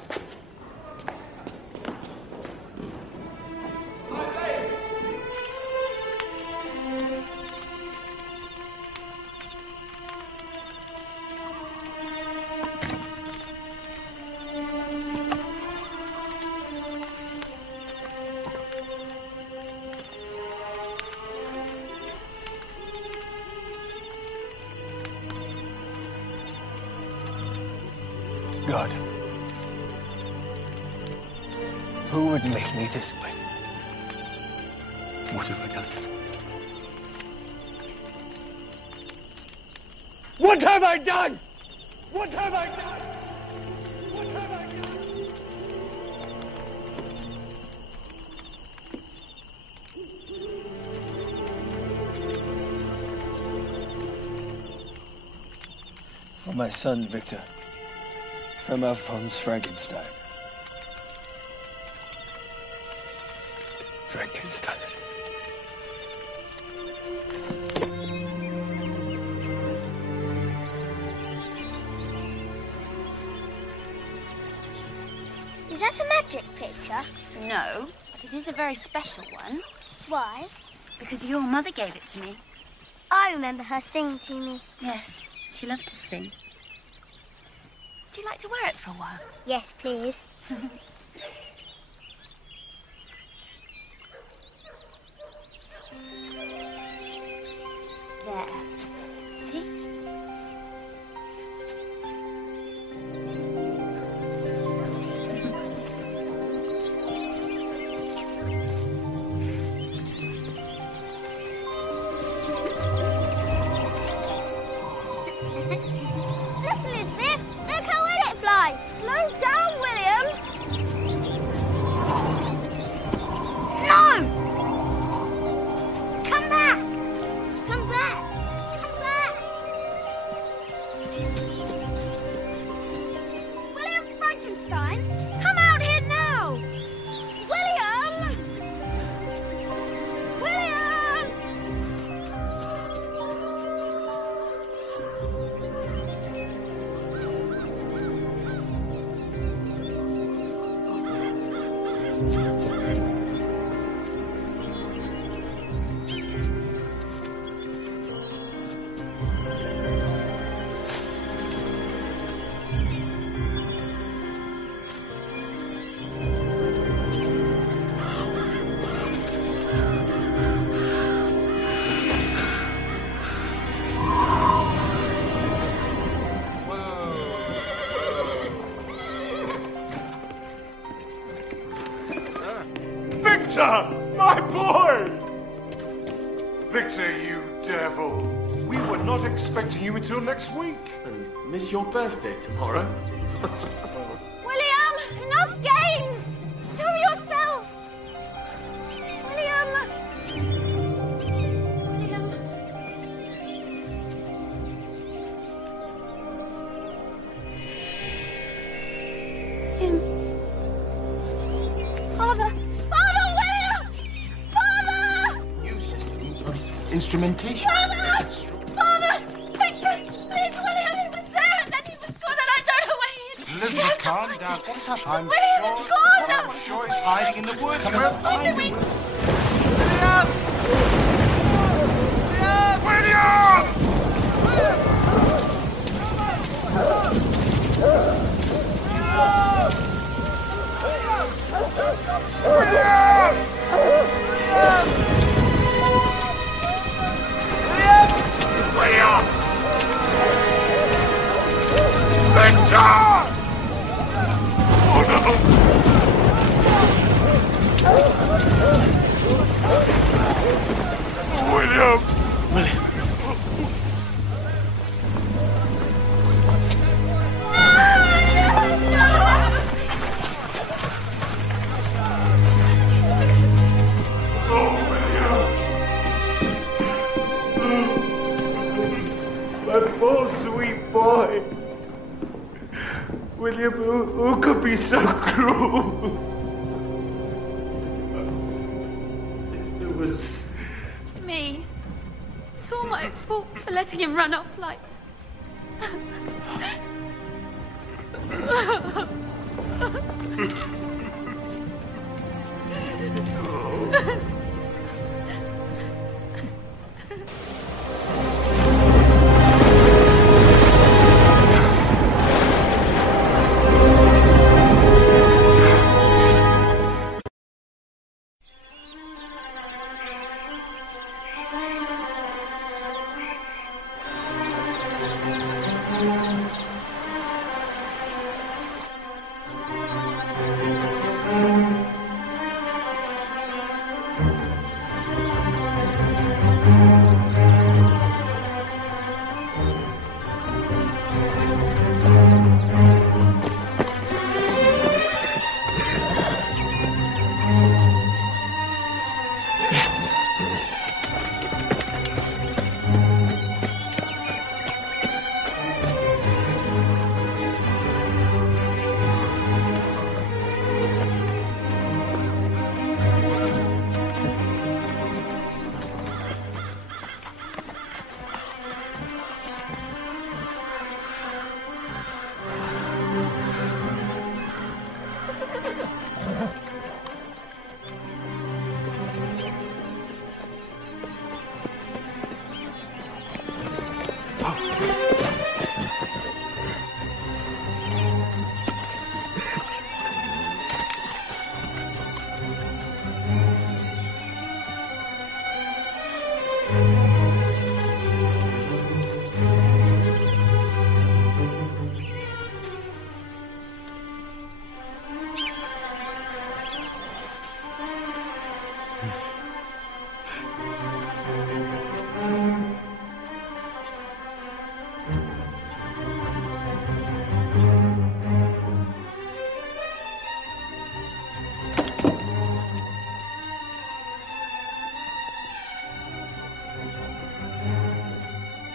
God, who would make me this way? What have I done? What have I done? What have I done? What have I done? For my son, Victor. From Alphonse Frankenstein. Frankenstein. Is that a magic picture? No, but it is a very special one. Why? Because your mother gave it to me. I remember her singing to me. Yes, she loved to sing. Would you like to wear it for a while? Yes, please. There. See? Look, Elizabeth! Look how well it flies! Slow down, William! No! Come back! Come back! Come back! William Frankenstein, come out here now! William! William! Victor! My boy! Victor, you devil. We were not expecting you until next week. And miss your birthday tomorrow. William, enough games! Show yourself! William! William! Father! Father, William! Father! New system of instrumentation. Father! Father! Victor! Please, William! He was there and then he was gone and I don't know where he is. Elizabeth, calm down. What's up? I'm William is gone! I'm sure he's hiding in the woods. Come on, find him. William! Victor! Oh no! William! William. My poor sweet boy. William, who could be so cruel? It was... Me. It's all my fault for letting him run off like that.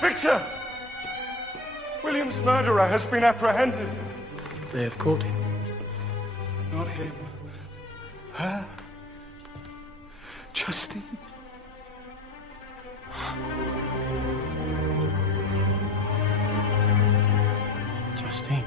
Victor! William's murderer has been apprehended. They have caught him. Not him. Her. Justine. Justine.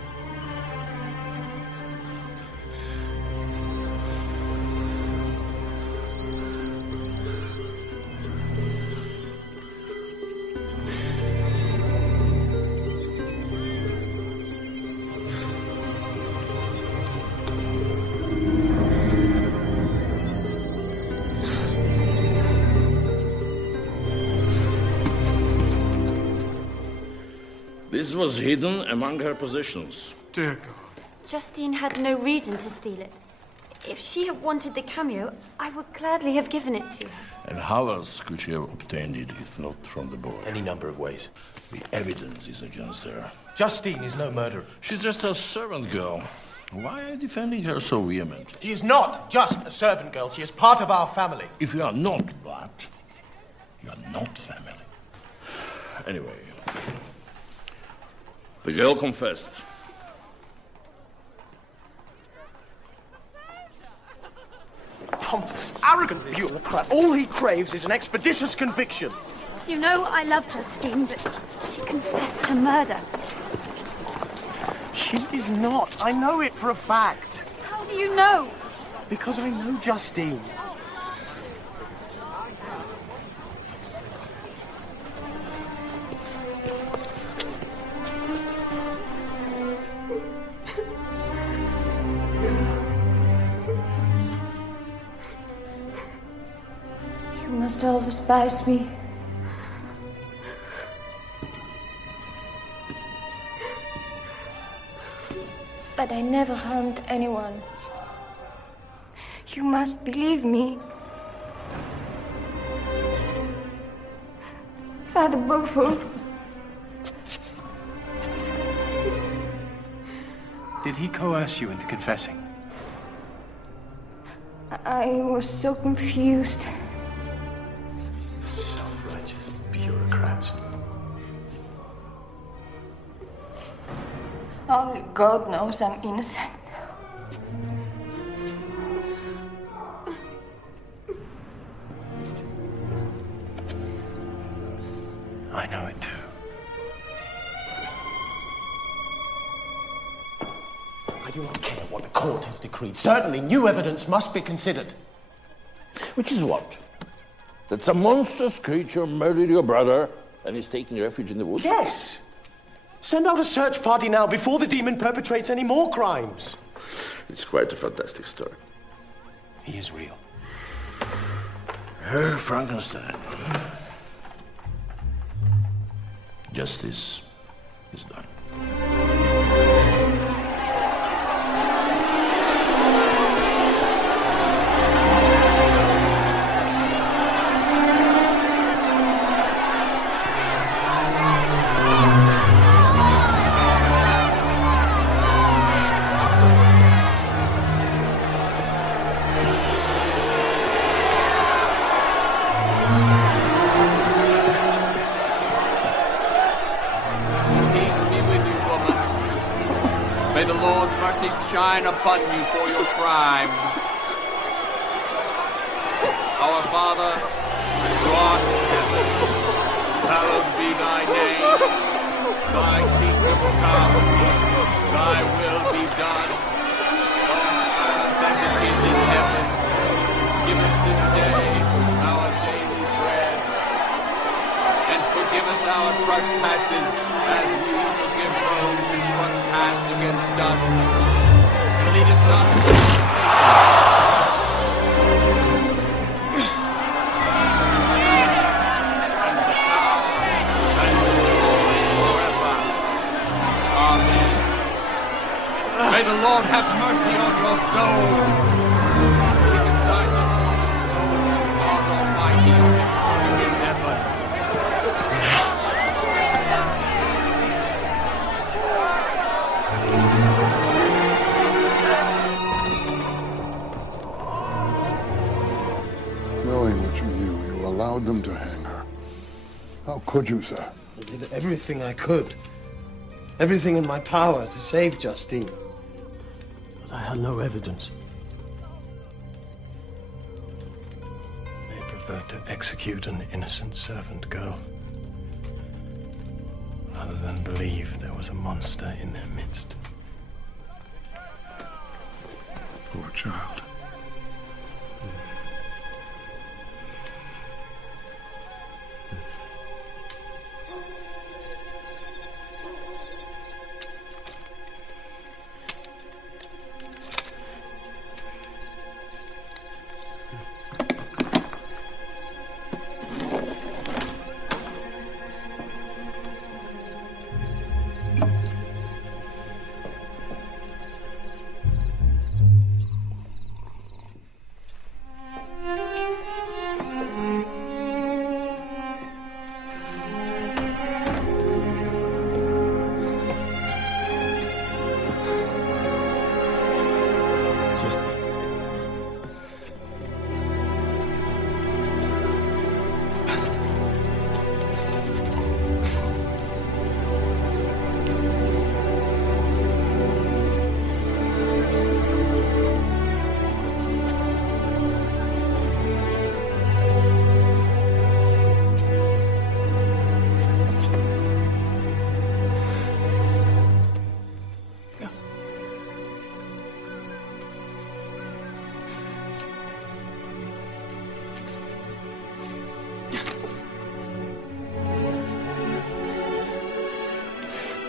This was hidden among her possessions. Dear God. Justine had no reason to steal it. If she had wanted the cameo, I would gladly have given it to her. And how else could she have obtained it if not from the boy? Any number of ways. The evidence is against her. Justine is no murderer. She's just a servant girl. Why are you defending her so vehement? She is not just a servant girl. She is part of our family. If you are not that, you are not family. Anyway, the girl confessed. Pompous, arrogant bureaucrat. All he craves is an expeditious conviction. You know I love Justine, but she confessed to murder. She is not. I know it for a fact. How do you know? Because I know Justine. You must all despise me. But I never harmed anyone. You must believe me. Father Beaufort. Did he coerce you into confessing? I was so confused. Self-righteous bureaucrats. Only God knows I'm innocent. I know it too. I do not care what the court has decreed. Certainly, new evidence must be considered. Which is what? That some monstrous creature murdered your brother and is taking refuge in the woods? Yes! Send out a search party now before the demon perpetrates any more crimes. It's quite a fantastic story. He is real. Herr Frankenstein. Justice is done. Shine upon you for your crimes. Our Father, who art in heaven, hallowed be thy name. Thy kingdom come, thy will be done, on earth as it is in heaven. Give us this day our daily bread, and forgive us our trespasses as we forgive those who trespass against us. Lead us not into temptation. And the power and the glory forever. Amen. May the Lord have mercy on your soul. Reconcile this woman's soul to God Almighty on his throne in heaven. Knowing what you knew, you allowed them to hang her. How could you, sir? I did everything I could. Everything in my power to save Justine. But I had no evidence. They preferred to execute an innocent servant girl rather than believe there was a monster in their midst. Poor child.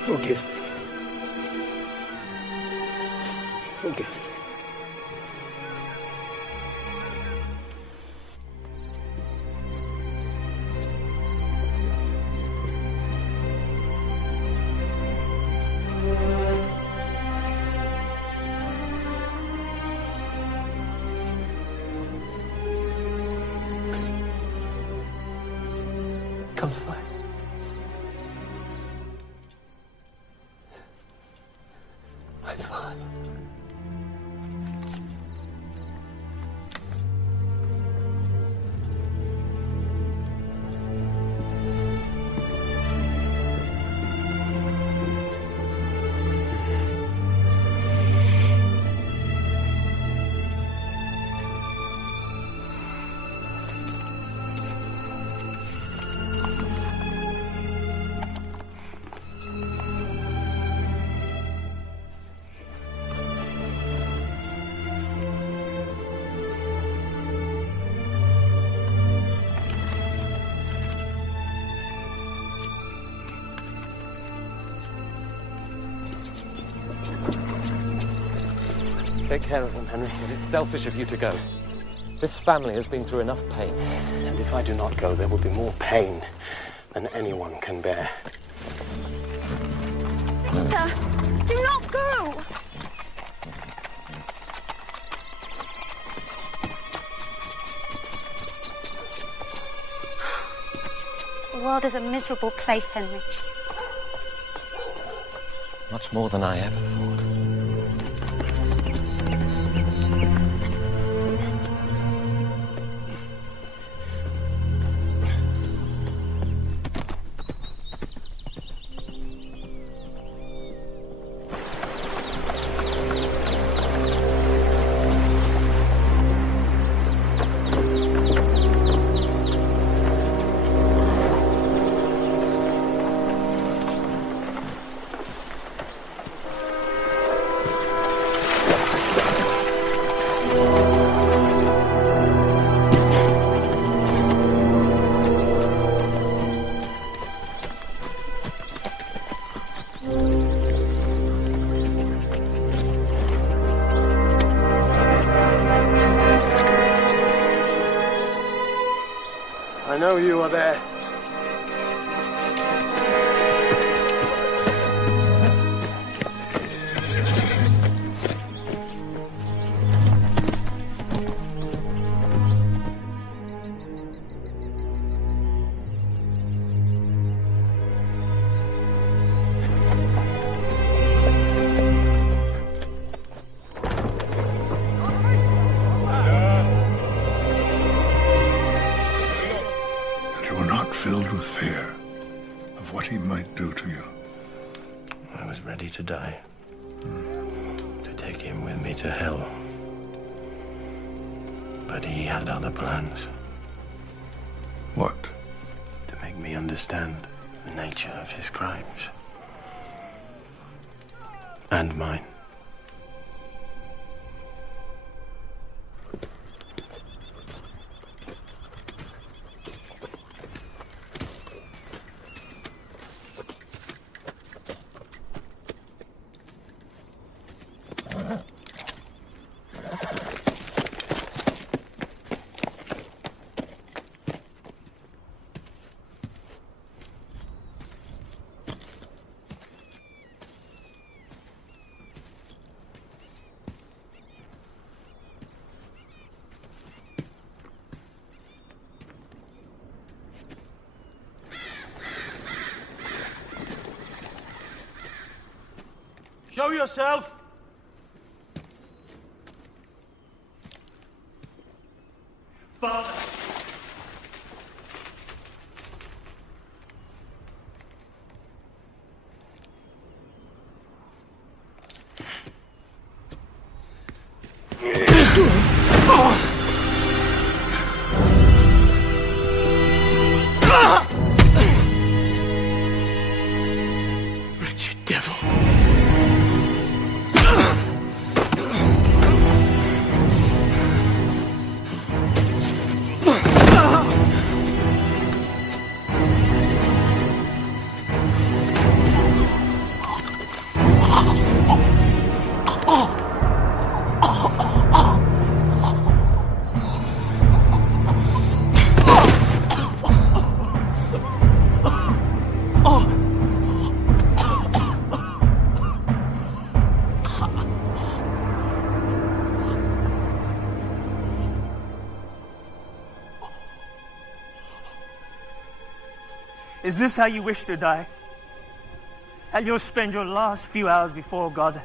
Forgive me. Forgive me. I'm fine. I'm fine. Take care of them, Henry. It is selfish of you to go. This family has been through enough pain. And if I do not go, there will be more pain than anyone can bear. Peter, do not go! The world is a miserable place, Henry. Much more than I ever thought. I know you are there. Filled with fear of what he might do to you. I was ready to die. To take him with me to hell. But he had other plans. What? To make me understand the nature of his crimes. And mine. Show yourself! Father! Wretched devil. Is this how you wish to die? How you'll spend your last few hours before God?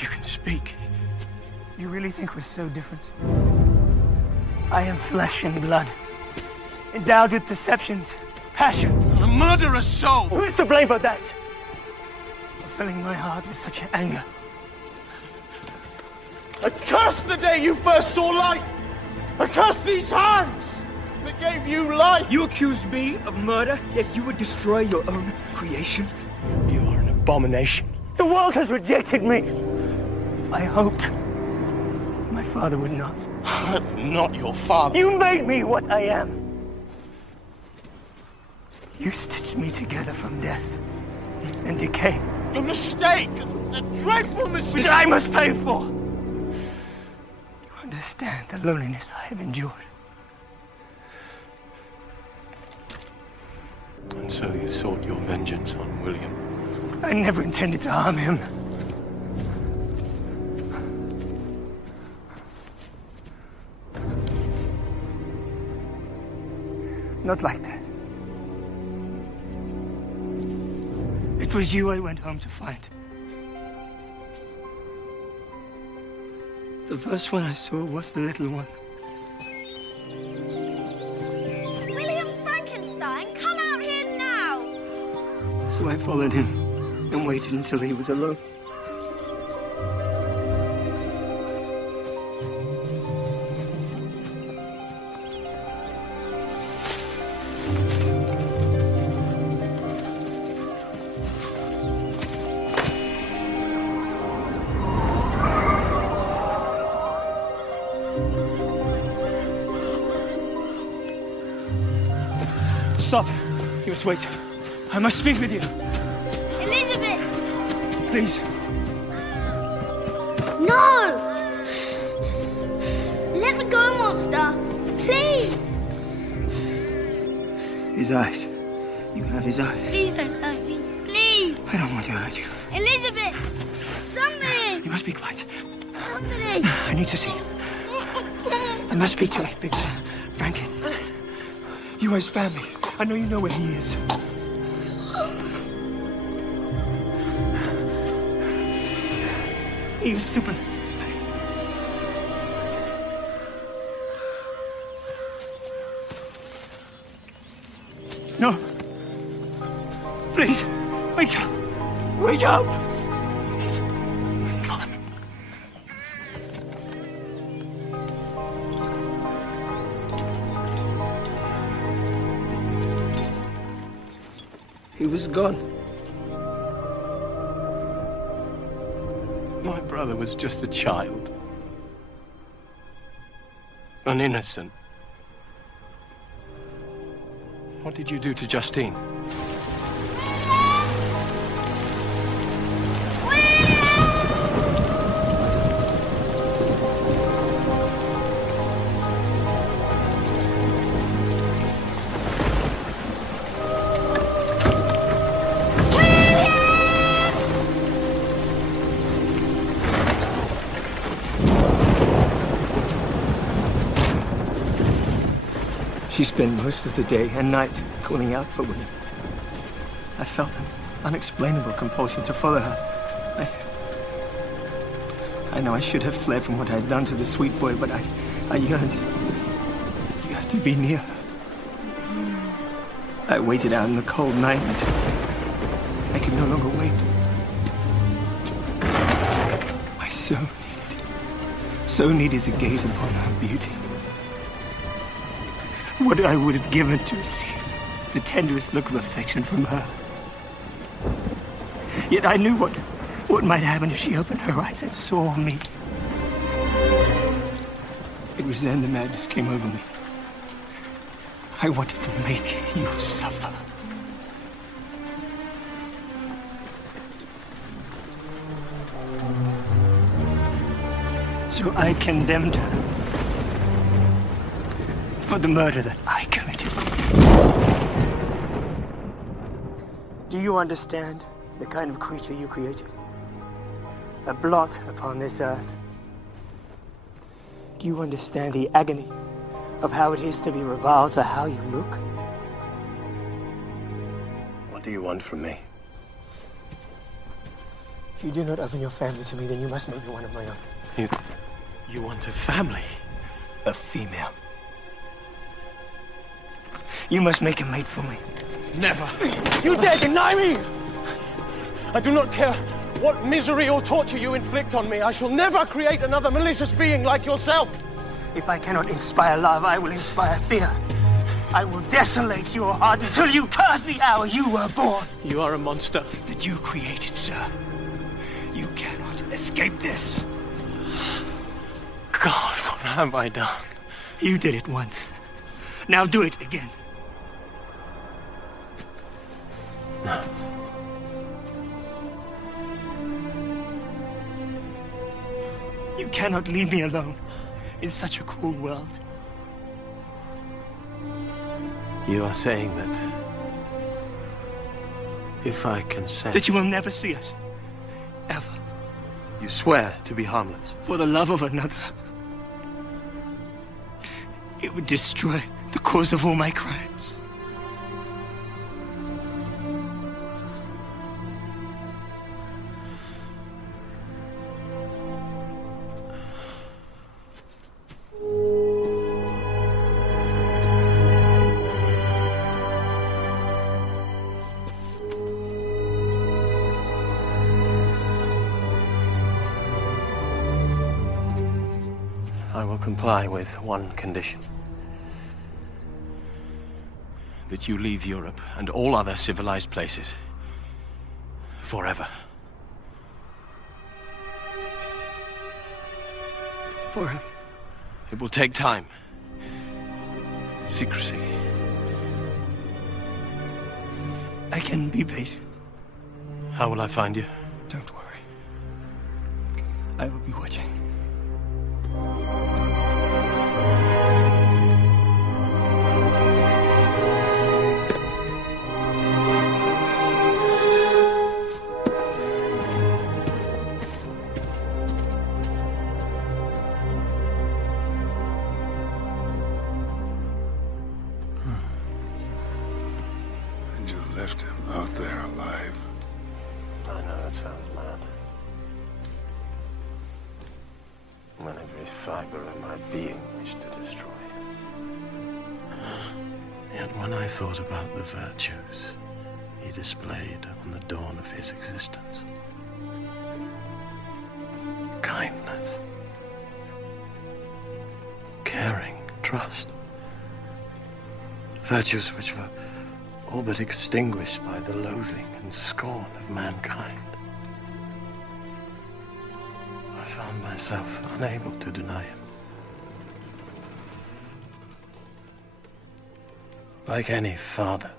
You can speak. You really think we're so different? I am flesh and blood, endowed with perceptions, passions. A murderous soul! Who is to blame for that? For filling my heart with such anger. I curse the day you first saw light! I curse these hands that gave you life! You accuse me of murder, yet you would destroy your own creation? You are an abomination. The world has rejected me. I hoped my father would not. I'm not your father. You made me what I am. You stitched me together from death and decay. A mistake! A dreadful mistake! Which I must pay for! You understand the loneliness I have endured. And so you sought your vengeance on William. I never intended to harm him. Not like that. It was you I went home to find. The first one I saw was the little one. William Frankenstein, come out here now! So I followed him and waited until he was alone. Stop. You must wait. I must speak with you. Elizabeth! Please. No! Let me go, monster. Please! His eyes. You have his eyes. Please don't hurt me. Please! I don't want to hurt you. Elizabeth! Somebody! You must be quiet. Somebody! I need to see him. I must speak to Vixen. Frankenstein. You are his family. I know you know where he is. He is super. No. Please, wake up. Wake up. Please. God. He was gone. My brother was just a child. An innocent. What did you do to Justine? She spent most of the day and night calling out for William. I felt an unexplainable compulsion to follow her. I know I should have fled from what I had done to the sweet boy, but I yearned to be near her. I waited out in the cold night until I could no longer wait. I so needed to gaze upon her beauty. What I would have given to receive the tenderest look of affection from her. Yet I knew what might happen if she opened her eyes and saw me. It was then the madness came over me. I wanted to make you suffer. So I condemned her for the murder that I committed. Do you understand the kind of creature you created? A blot upon this earth. Do you understand the agony of how it is to be reviled for how you look? What do you want from me? If you do not open your family to me, then you must make me one of my own. You want a family? A female. You must make a mate for me. Never. You dare deny me! I do not care what misery or torture you inflict on me. I shall never create another malicious being like yourself. If I cannot inspire love, I will inspire fear. I will desolate your heart until you curse the hour you were born. You are a monster. That you created, sir. You cannot escape this. God, what have I done? You did it once. Now do it again. No. You cannot leave me alone in such a cruel world. You are saying that if I consent... That you will never see us. Ever. You swear to be harmless? For the love of another. It would destroy the cause of all my crimes. I will comply with one condition. That you leave Europe and all other civilized places. Forever. Forever. It will take time. Secrecy. I can be patient. How will I find you? Don't worry. I will be watching. Thought about the virtues he displayed on the dawn of his existence. Kindness, caring, trust. Virtues which were all but extinguished by the loathing and scorn of mankind. I found myself unable to deny him. Like any father.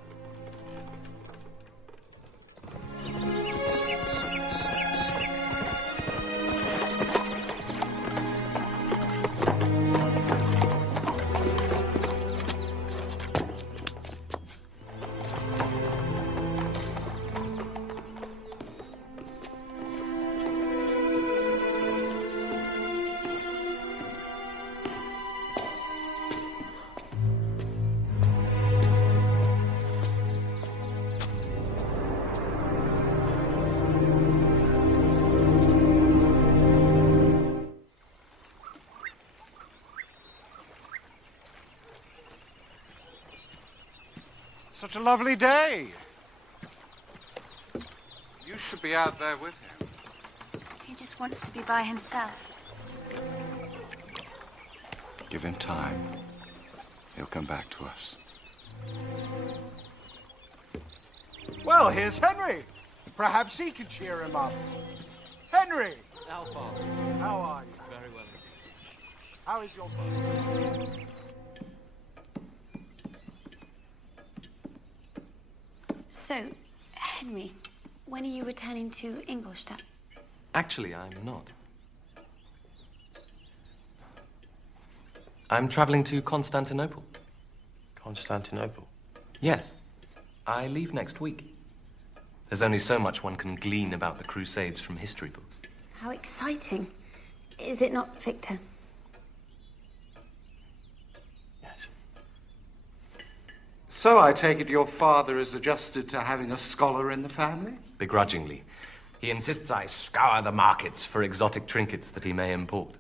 Such a lovely day. You should be out there with him. He just wants to be by himself. Give him time. He'll come back to us. Well, here's Henry. Perhaps he can cheer him up. Henry! Alphonse. How are you? Very well indeed. How is your father? So, Henry, when are you returning to Ingolstadt? Actually, I'm not. I'm traveling to Constantinople. Constantinople? Yes. I leave next week. There's only so much one can glean about the Crusades from history books. How exciting. Is it not, Victor? So I take it your father is adjusted to having a scholar in the family? Begrudgingly. He insists I scour the markets for exotic trinkets that he may import.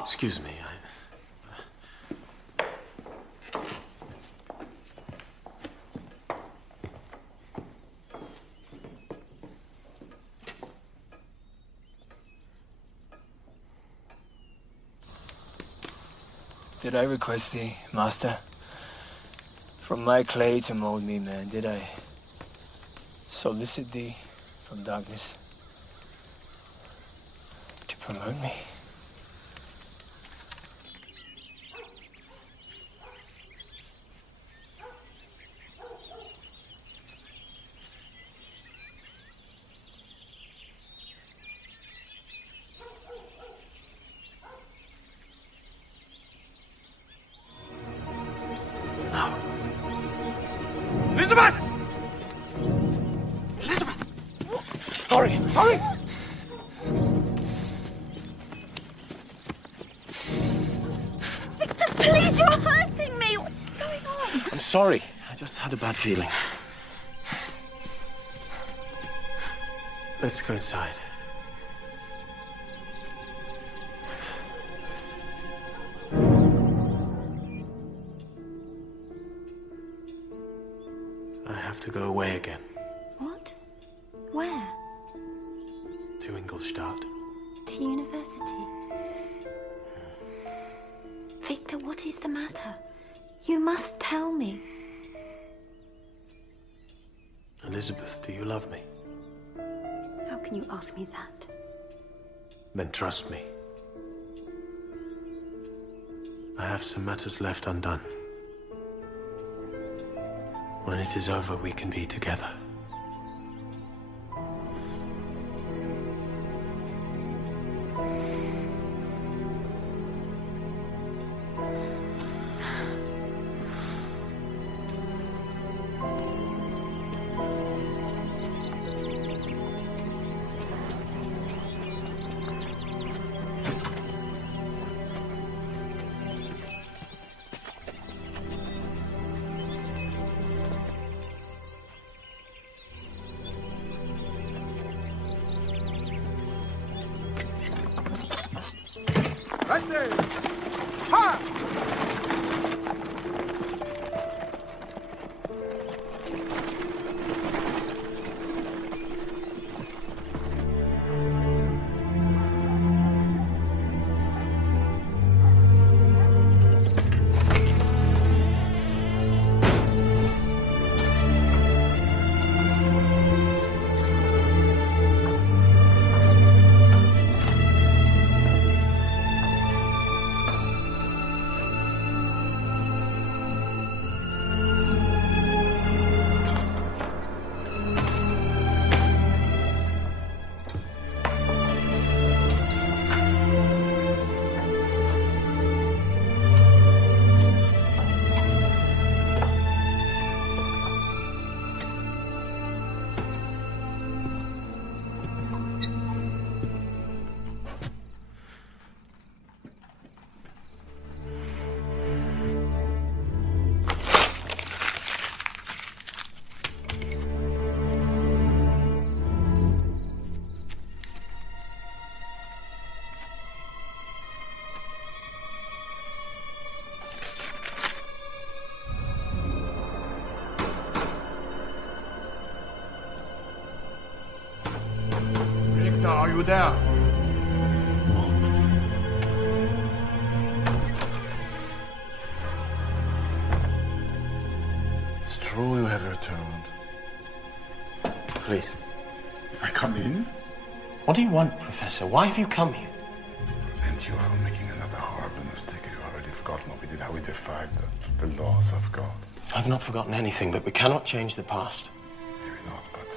Excuse me, Did I request thee, master? From my clay to mold me, man, did I solicit thee from darkness to promote me? Elizabeth! Elizabeth! Hurry! Hurry! Victor, please, you're hurting me! What is going on? I'm sorry. I just had a bad feeling. Let's go inside. To go away again. What? Where? To Ingolstadt. To university? Victor, what is the matter? You must tell me. Elizabeth, do you love me? How can you ask me that? Then trust me. I have some matters left undone. When it is over, we can be together. Are you there? It's true you have returned. Please. If I come in? What do you want, Professor? Why have you come here? And you for making another horrible mistake you already forgotten what we did, how we defied the laws of God. I've not forgotten anything, but we cannot change the past. Maybe not, but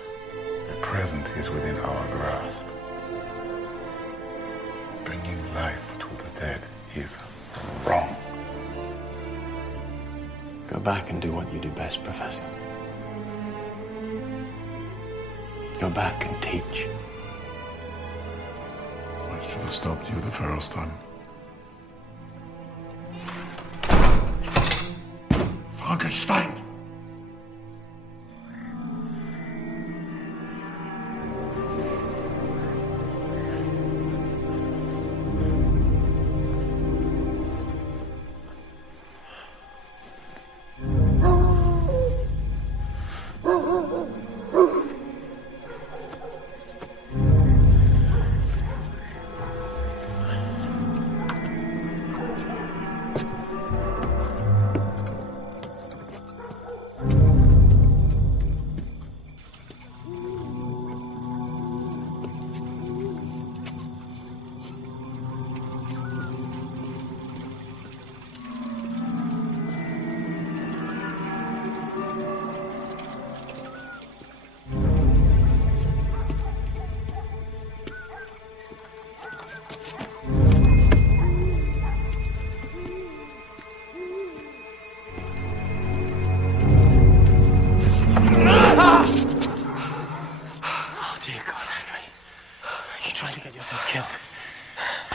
the present is within our grasp. Bringing life to the dead is wrong. Go back and do what you do best, Professor. Go back and teach. I should have stopped you the first time. Frankenstein!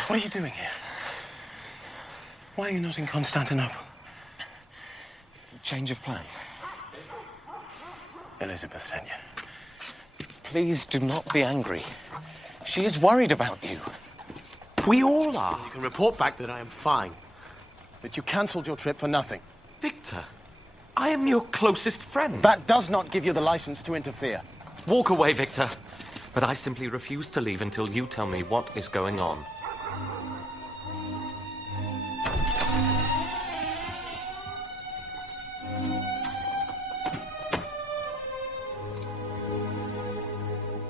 What are you doing here? Why are you not in Constantinople? Change of plans. Elizabeth sent you. Please do not be angry. She is worried about you. We all are. You can report back that I am fine. That you cancelled your trip for nothing. Victor, I am your closest friend. That does not give you the license to interfere. Walk away, Victor. But I simply refuse to leave until you tell me what is going on.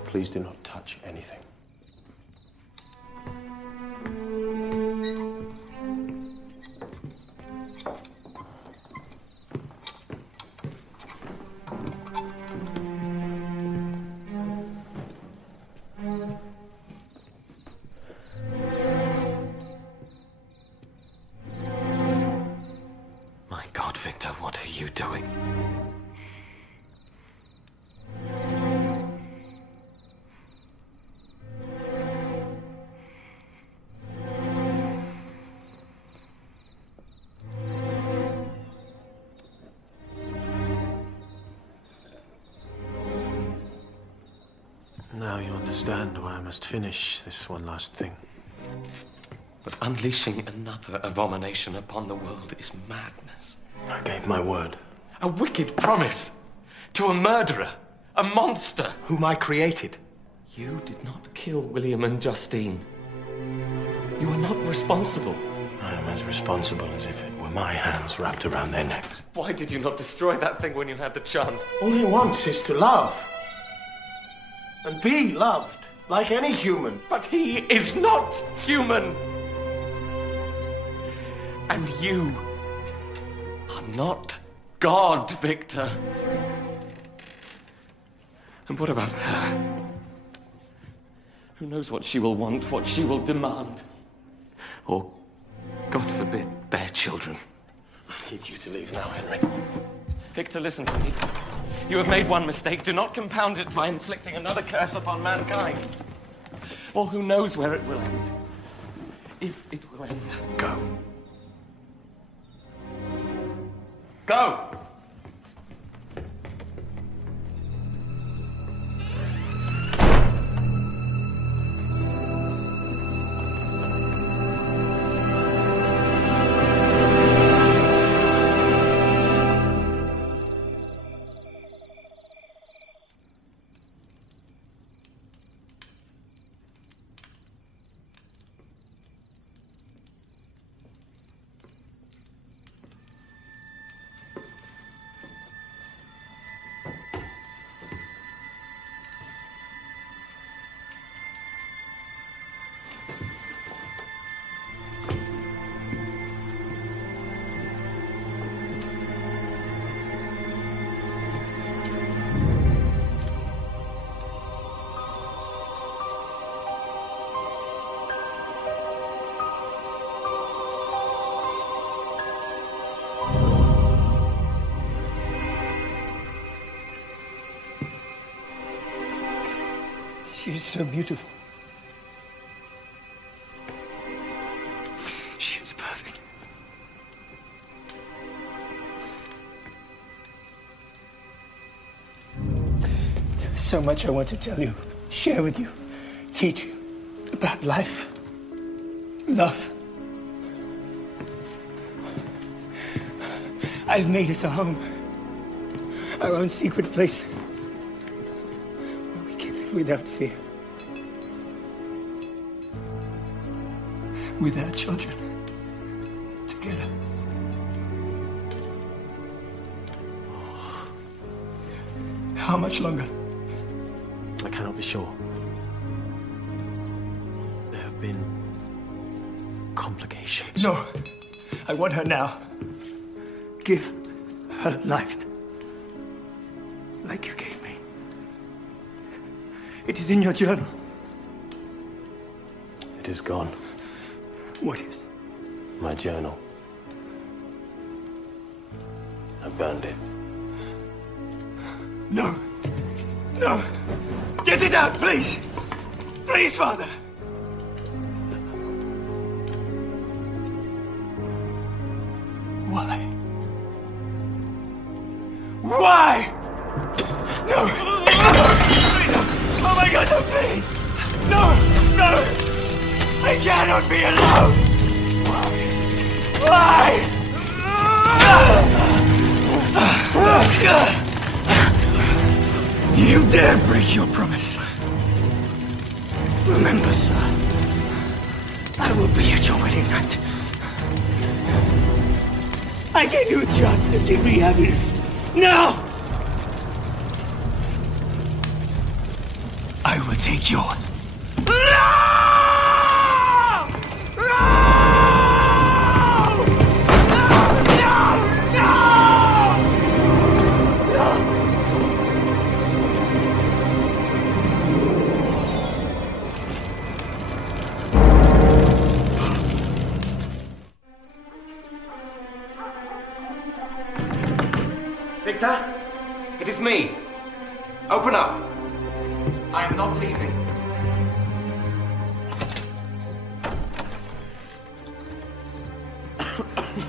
Please do not touch anything. My God, Victor, what are you doing? Now you understand why I must finish this one last thing. But unleashing another abomination upon the world is madness. I gave my word. A wicked promise to a murderer, a monster. Whom I created. You did not kill William and Justine. You are not responsible. I am as responsible as if it were my hands wrapped around their necks. Why did you not destroy that thing when you had the chance? All he wants is to love. And be loved, like any human. But he is not human. And you are not God, Victor. And what about her? Who knows what she will want, what she will demand? Or, God forbid, bear children. I need you to leave now, Henry. Victor, listen to me. You have made one mistake. Do not compound it by inflicting another curse upon mankind. Or who knows where it will end. If it will end. Go. Go! She is so beautiful. She is perfect. There's so much I want to tell you, share with you, teach you about life, love. I've made us a home, our own secret place, where we can live without fear, with our children, together. How much longer? I cannot be sure. There have been complications. No, I want her now. Give her life, like you gave me. It is in your journal. It is gone. What is? My journal. I burned it. No. No. Get it out, please. Please, Father. Why? Why? No. No. Oh my God, no, please. No. No. I cannot be alone. Why? You dare break your promise. Remember, sir, I will be at your wedding night. I gave you a chance to give me happiness. Now, I will take yours. Victor, it is me. Open up. I am not leaving.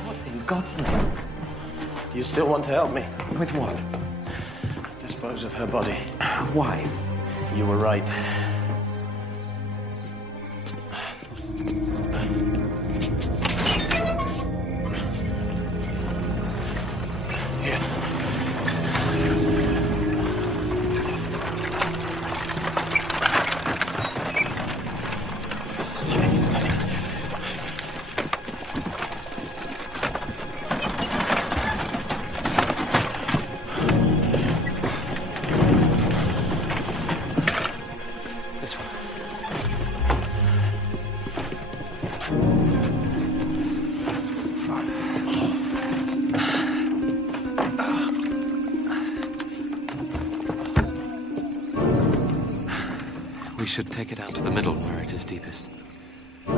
What in God's name? Do you still want to help me? With what? Dispose of her body. Why? You were right. We should take it out to the middle where it is deepest. You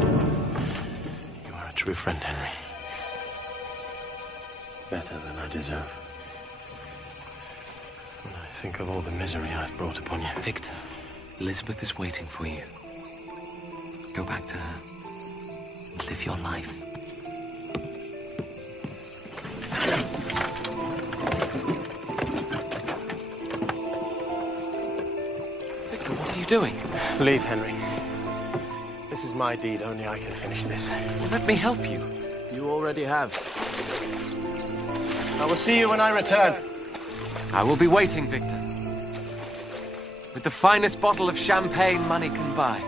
are a true friend, Henry. Better than I deserve. When I think of all the misery I've brought upon you. Victor, Elizabeth is waiting for you. Go back to her and live your life. Victor, what are you doing? Leave, Henry. This is my deed, only I can finish this. Well, let me help you. You already have. I will see you when I return. I will be waiting, Victor. With the finest bottle of champagne money can buy.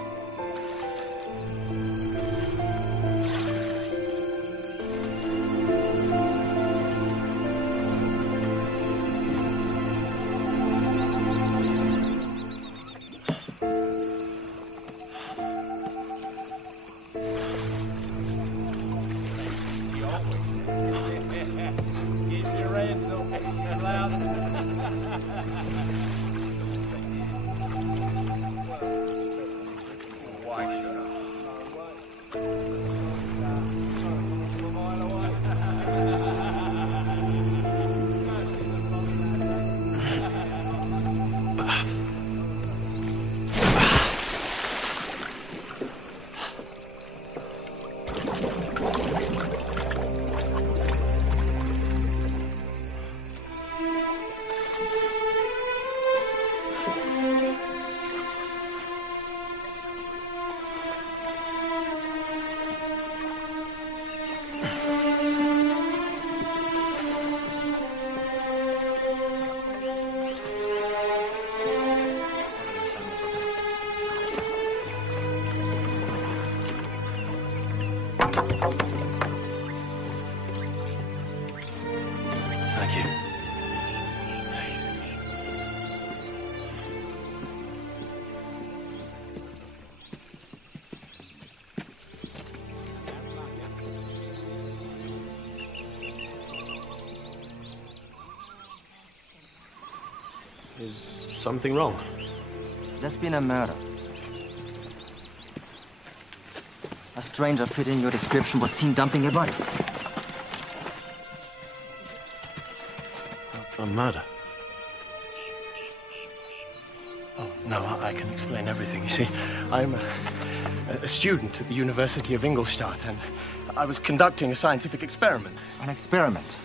Thank you. Is something wrong? There's been a murder. A stranger fitting your description was seen dumping a body. A murder? Oh, no, I can explain everything. You see, I'm a student at the University of Ingolstadt, and I was conducting a scientific experiment. An experiment?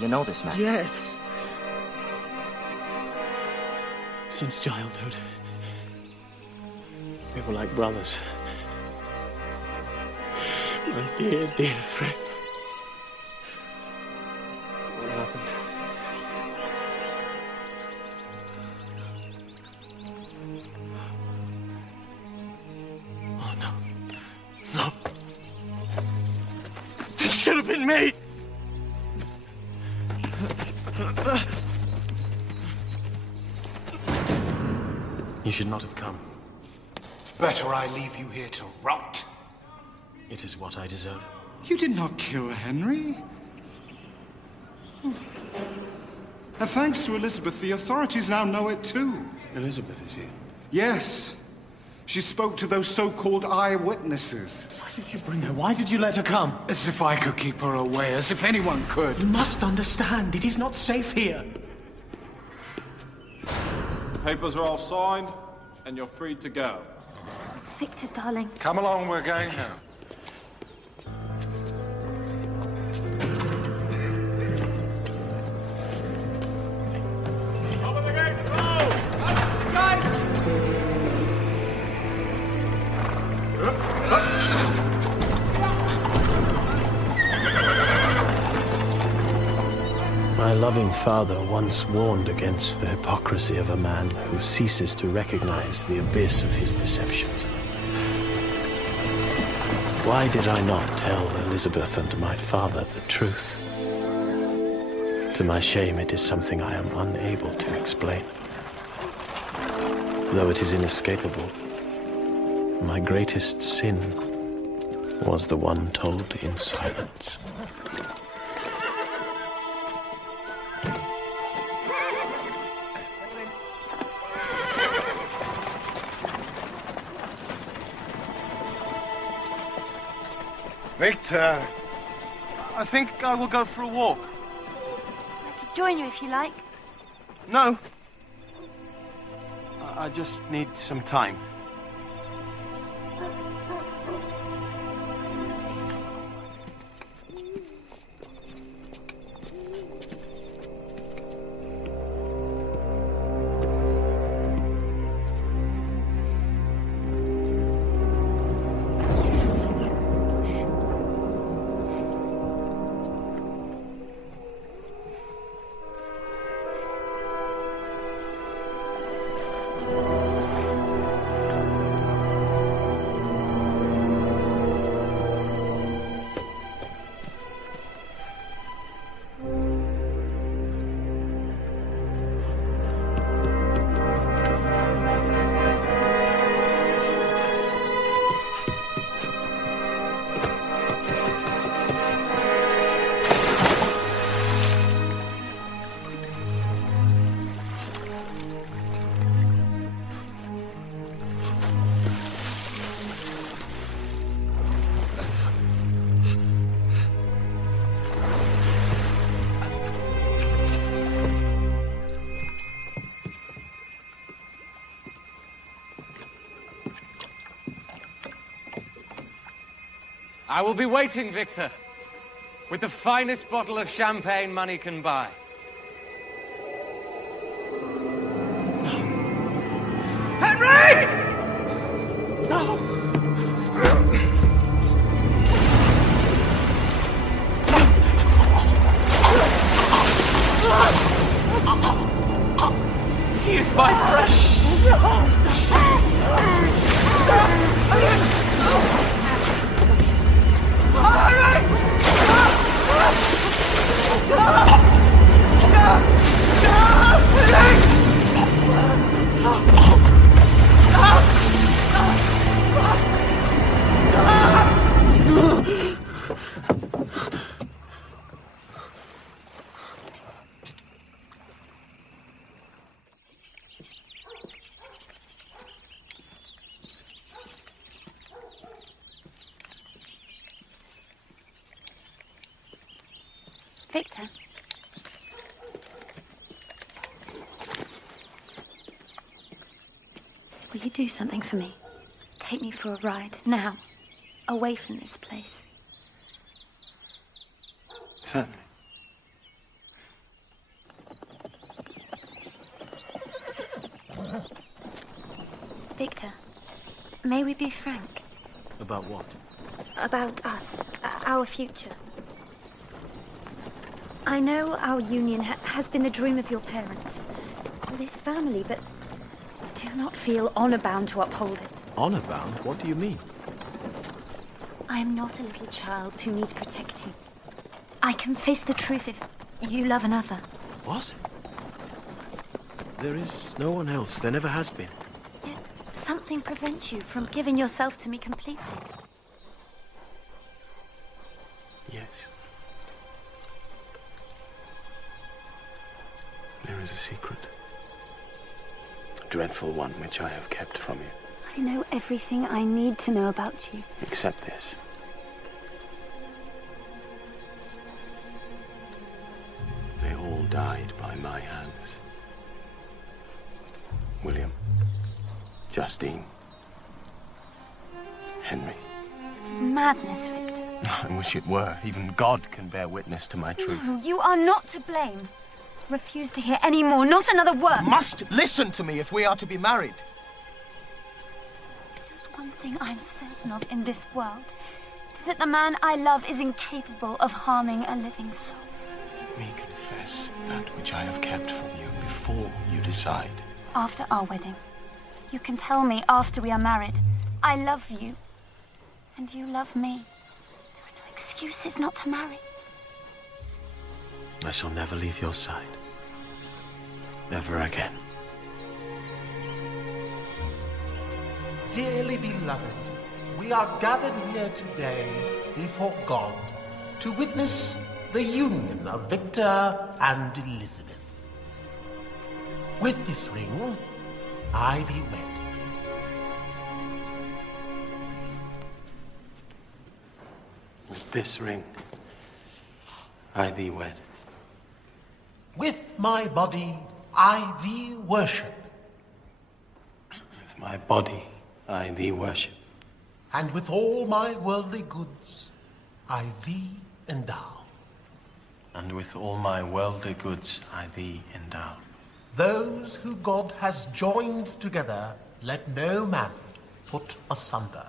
You know this man? Yes. Since childhood. We were like brothers. My dear, dear friend. What happened? Oh, no. No. This should have been me! You should not have come. Better I leave you here to rot. It is what I deserve. You did not kill Henry. And thanks to Elizabeth, the authorities now know it too. Elizabeth is here? Yes. She spoke to those so-called eyewitnesses. Why did you bring her? Why did you let her come? As if I could keep her away, as if anyone could. You must understand, it is not safe here. Papers are all signed, and you're free to go. Victor, darling. Come along, we're going now. Open the gates, close! Guys! My loving father once warned against the hypocrisy of a man who ceases to recognize the abyss of his deceptions. Why did I not tell Elizabeth and my father the truth? To my shame, it is something I am unable to explain. Though it is inescapable, my greatest sin was the one told in silence. Victor! I think I will go for a walk. I could join you if you like. No. I just need some time. I will be waiting, Victor, with the finest bottle of champagne money can buy. Victor. Will you do something for me? Take me for a ride, now. Away from this place. Certainly. Victor, may we be frank? About what? About us, our future. I know our union has been the dream of your parents, this family, but I do not feel honor-bound to uphold it. Honor-bound? What do you mean? I am not a little child who needs protecting. I can face the truth if you love another. What? There is no one else. There never has been. Yet something prevents you from giving yourself to me completely. Yes. There is a secret. A dreadful one which I have kept from you. I know everything I need to know about you. Except this. They all died by my hands. William, Justine, Henry. It is madness, Victor. I wish it were. Even God can bear witness to my truth. No, you are not to blame. Refuse to hear any more, not another word. You must listen to me if we are to be married. There's one thing I'm certain of in this world. It is that the man I love is incapable of harming a living soul. Let me confess that which I have kept from you before you decide. After our wedding, you can tell me after we are married, I love you, and you love me. There are no excuses not to marry. I shall never leave your side. Never again. Dearly beloved, we are gathered here today before God to witness the union of Victor and Elizabeth. With this ring, I thee wed. With this ring, I thee wed. With my body, I thee worship. With my body, I thee worship. And with all my worldly goods, I thee endow. And with all my worldly goods, I thee endow. Those who God has joined together, let no man put asunder.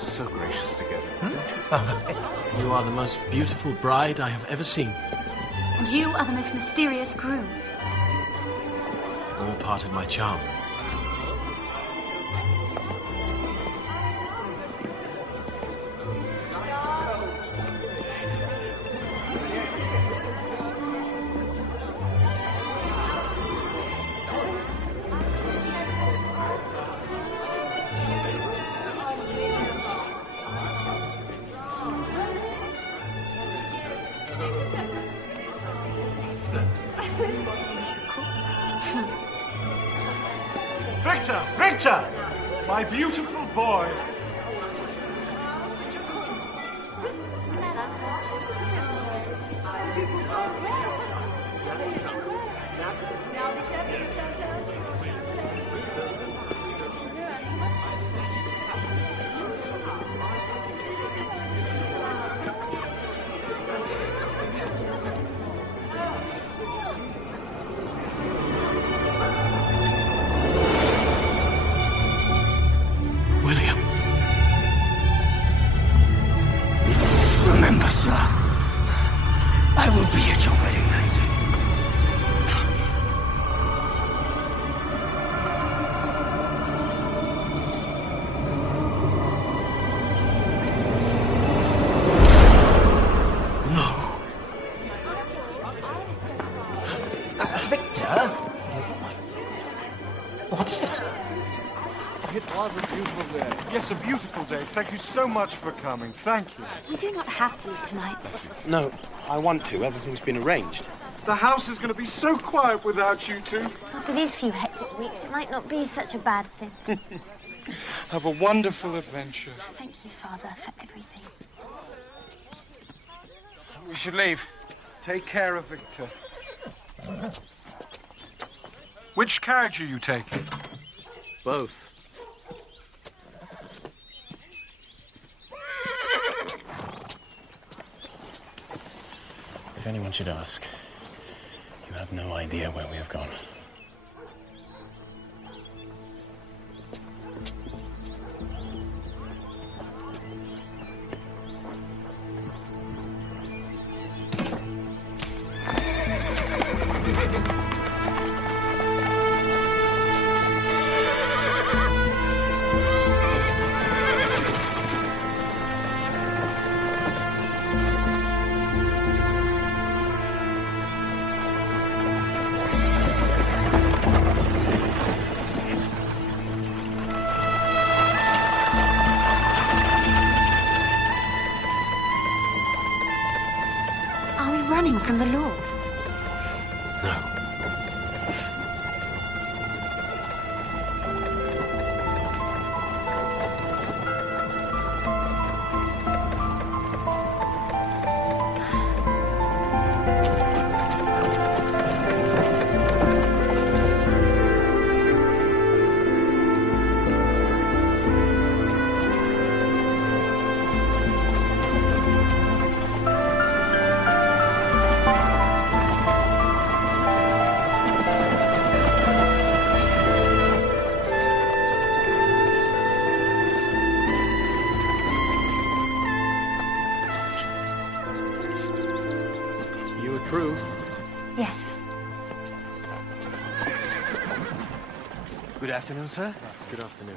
So gracious together. You are the most beautiful bride I have ever seen. And you are the most mysterious groom. All part of my charm. Victor! My beautiful boy! Remember, sir, I will be at your wedding night. No. Victor, dear boy, what is it? It was a beautiful day. Yes, a beautiful day. Thank you so much for coming. Thank you. We do not have to leave tonight. No, I want to. Everything's been arranged. The house is going to be so quiet without you two. After these few hectic weeks, it might not be such a bad thing. Have a wonderful adventure. Thank you, Father, for everything. We should leave. Take care of Victor. Which carriage are you taking? Both. If anyone should ask, you have no idea where we have gone. From the law. No. Yes. Good afternoon, sir. Good afternoon.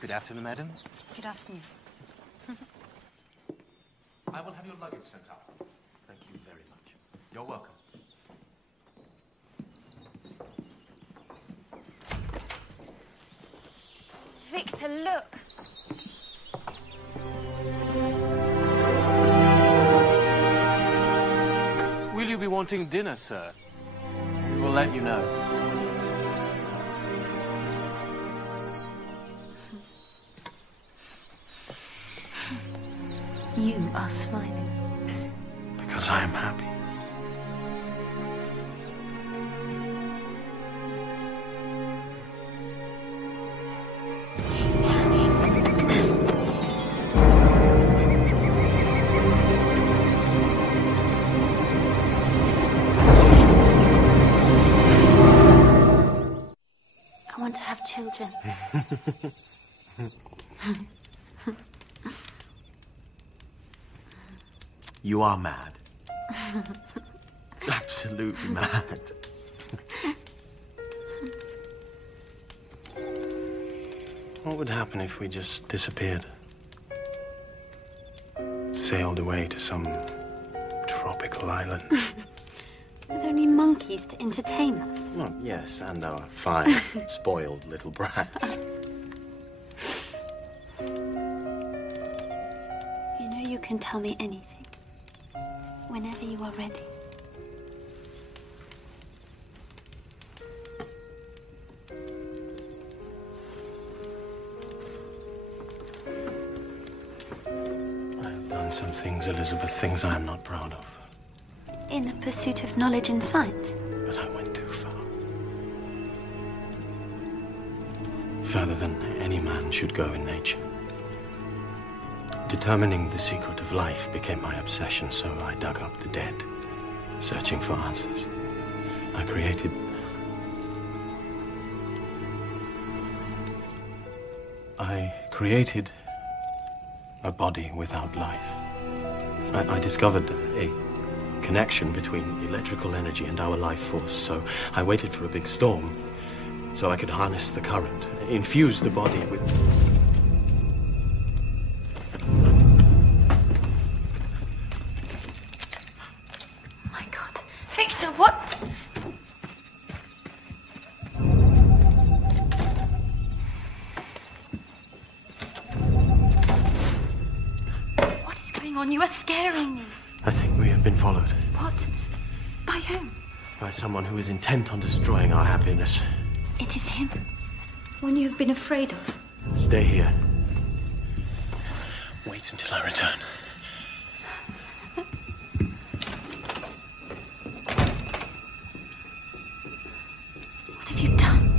Good afternoon, madam. Good afternoon. I will have your luggage sent out. Thank you very much. You're welcome. Victor, look. Will you be wanting dinner, sir? We will let you know. You are smiling. Because I am happy. I want to have children. You are mad. Absolutely mad. What would happen if we just disappeared? Sailed away to some tropical island? With only monkeys to entertain us. Well, yes, and our 5 spoiled little brats. You know you can tell me anything. Whenever you are ready. I have done some things, Elizabeth, things I am not proud of. In the pursuit of knowledge and science. But I went too far. Further than any man should go in nature. Determining the secret of life became my obsession, so I dug up the dead, searching for answers. I created a body without life. I discovered a connection between electrical energy and our life force, so I waited for a big storm so I could harness the current, infuse the body with... Victor, what? going on? You are scaring me. I think we have been followed. What? By whom? By someone who is intent on destroying our happiness. It is him. One you have been afraid of. Stay here. Wait until I return. What have you done?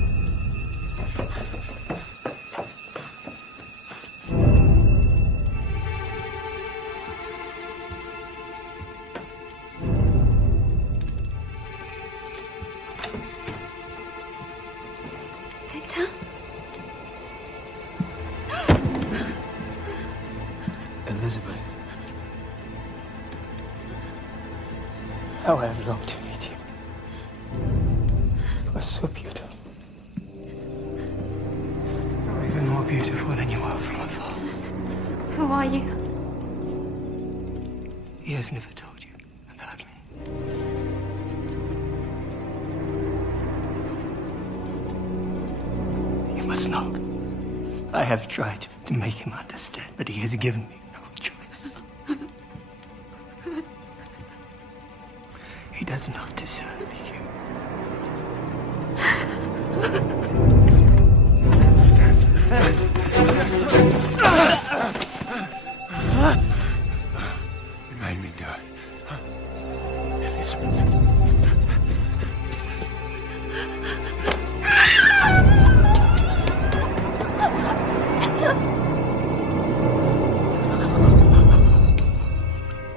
Victor? Elizabeth. How I have longed to meet you. You are so beautiful. You're even more beautiful than you are from afar. Who are you? He has never told you about me. You must not. I have tried to make him understand, but he has given me no choice. He does not deserve you. You made me die. Elizabeth.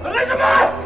Elizabeth!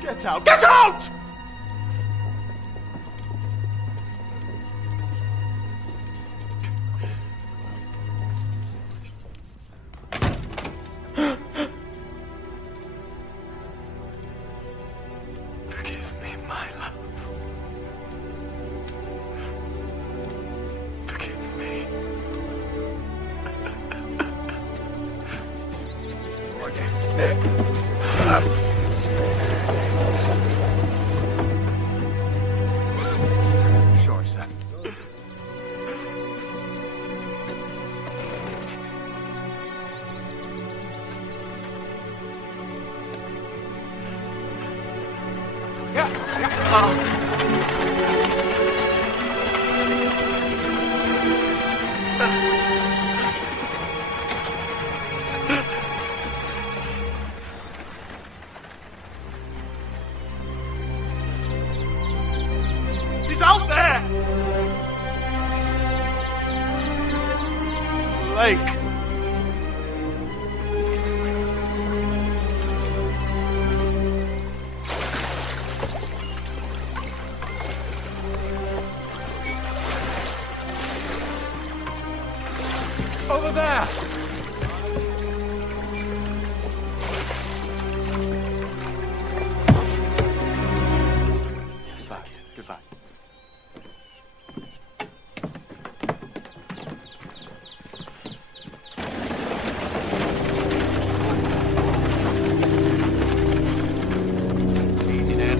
Get out! Get out! Forgive me, my love. Forgive me. Sure, sir. sake! Over there! Yes, thank you. Goodbye. Easy, Ned.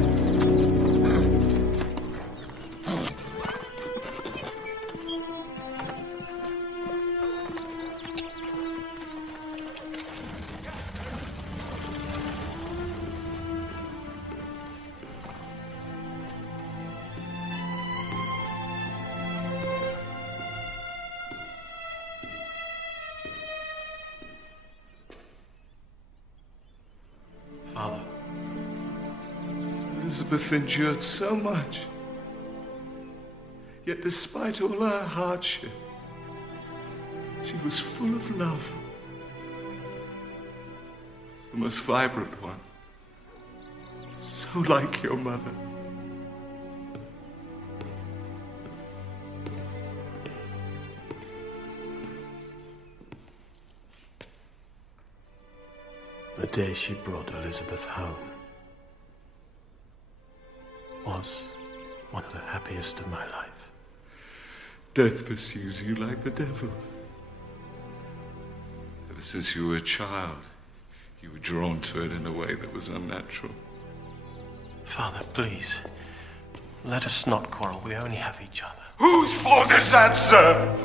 Father. Elizabeth endured so much. Yet despite all her hardship, she was full of love. The most vibrant one. So like your mother. The day she brought Elizabeth home was one of the happiest of my life. Death pursues you like the devil. Ever since you were a child, you were drawn to it in a way that was unnatural. Father, please. Let us not quarrel. We only have each other. Whose fault is that, sir?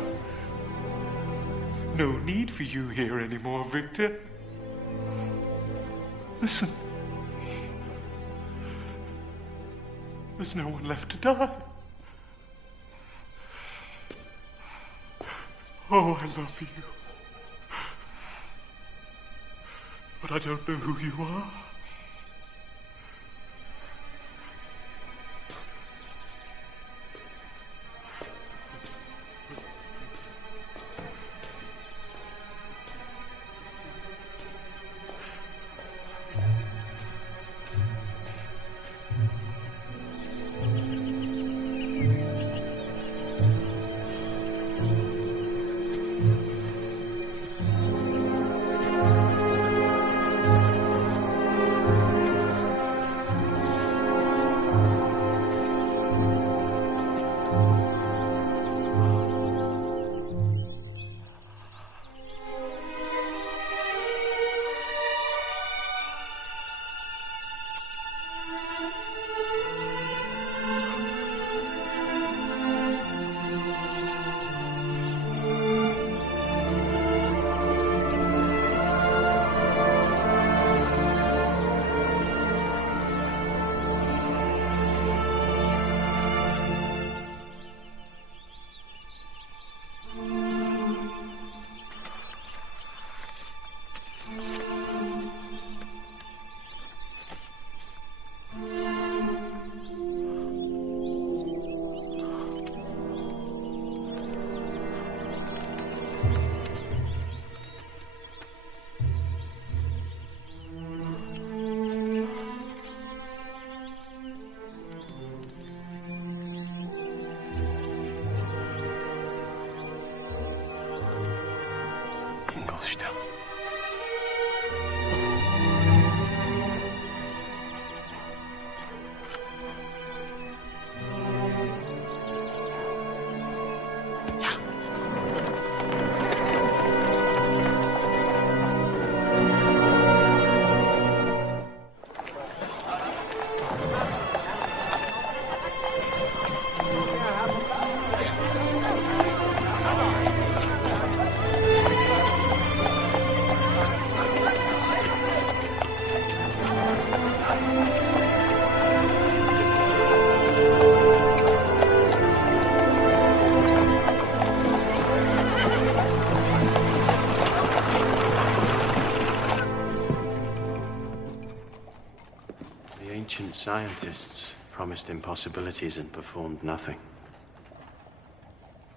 No need for you here anymore, Victor. Listen. There's no one left to die. Oh, I love you. But I don't know who you are. Ancient scientists promised impossibilities and performed nothing.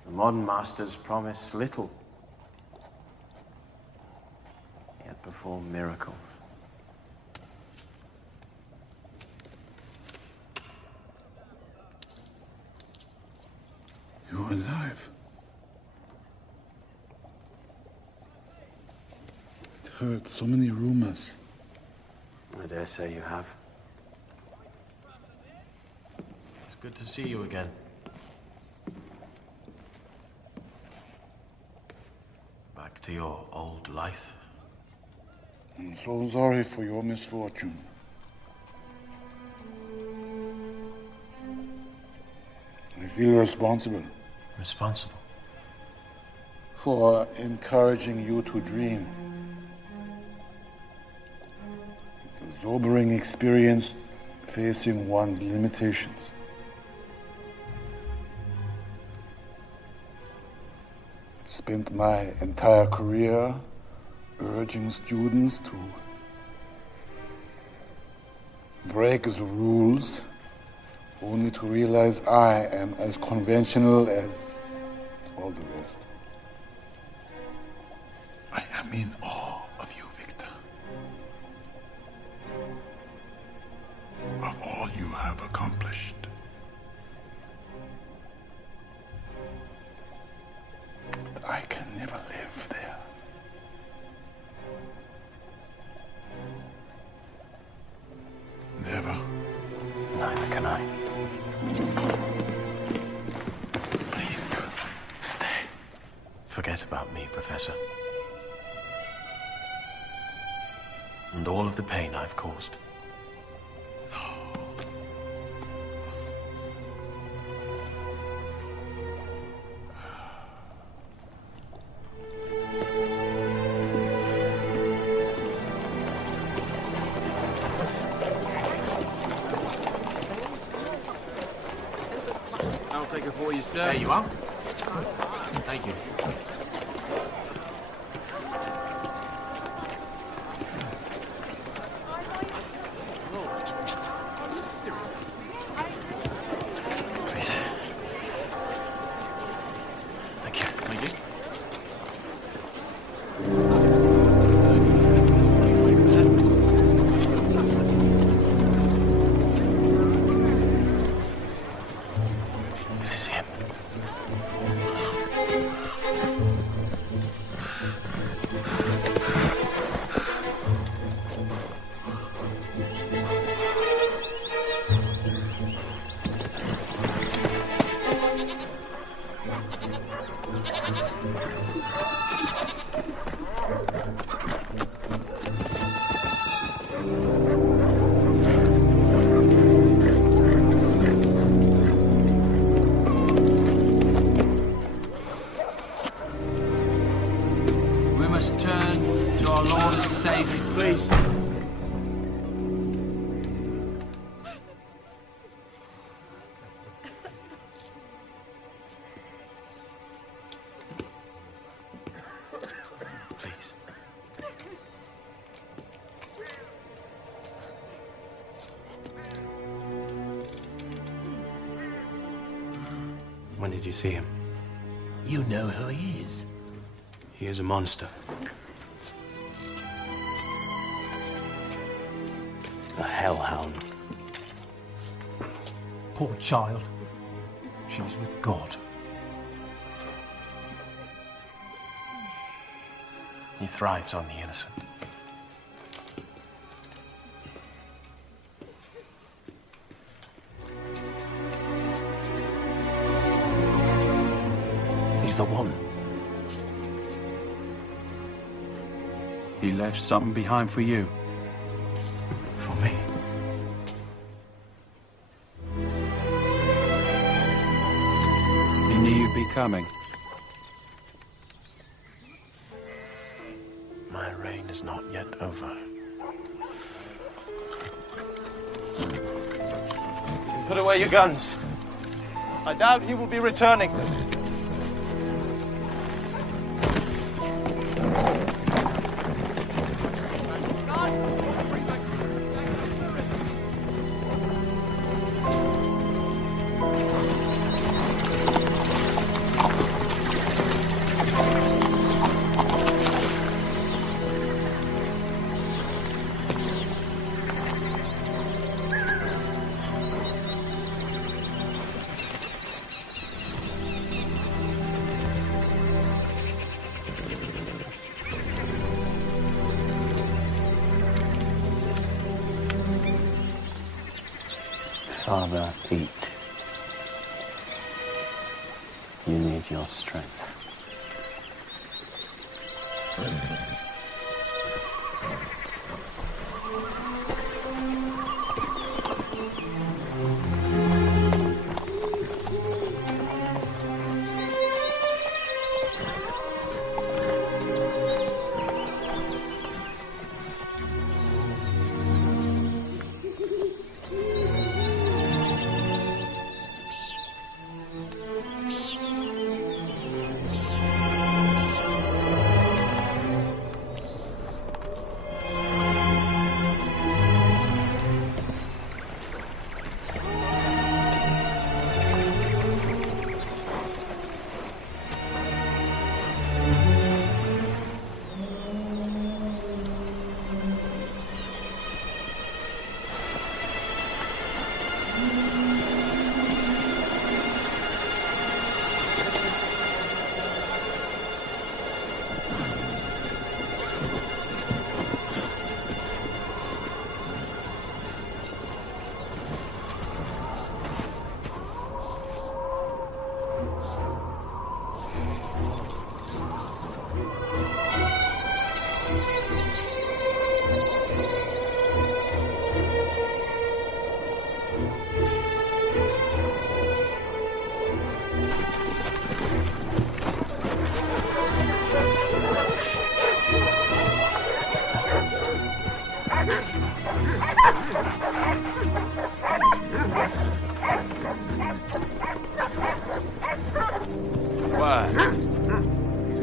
The modern masters promise little perform miracles. You're alive. I've heard so many rumors. I dare say you have. It's good to see you again. Back to your old life. I'm so sorry for your misfortune. I feel responsible. Responsible? For encouraging you to dream. It's a sobering experience facing one's limitations. I've spent my entire career urging students to break the rules, only to realize I am as conventional as all the rest. I am in awe of you, Victor. Of all you have accomplished. But I can never live there. Never. Neither can I. Please, stay. Forget about me, Professor. And all of the pain I've caused. I'll take it for you, sir. There you are. Thank you. Please. Thank you. Thank you. This is him. We must turn to our Lord and Savior. Please. Please. When did you see him? You know who he is. He is a monster. A hellhound. Poor child. She's with God. He thrives on the innocent. He's the one. He left something behind for you. For me. He knew you'd be coming. My reign is not yet over. You can put away your guns. I doubt he will be returning. Father, eat. You need your strength.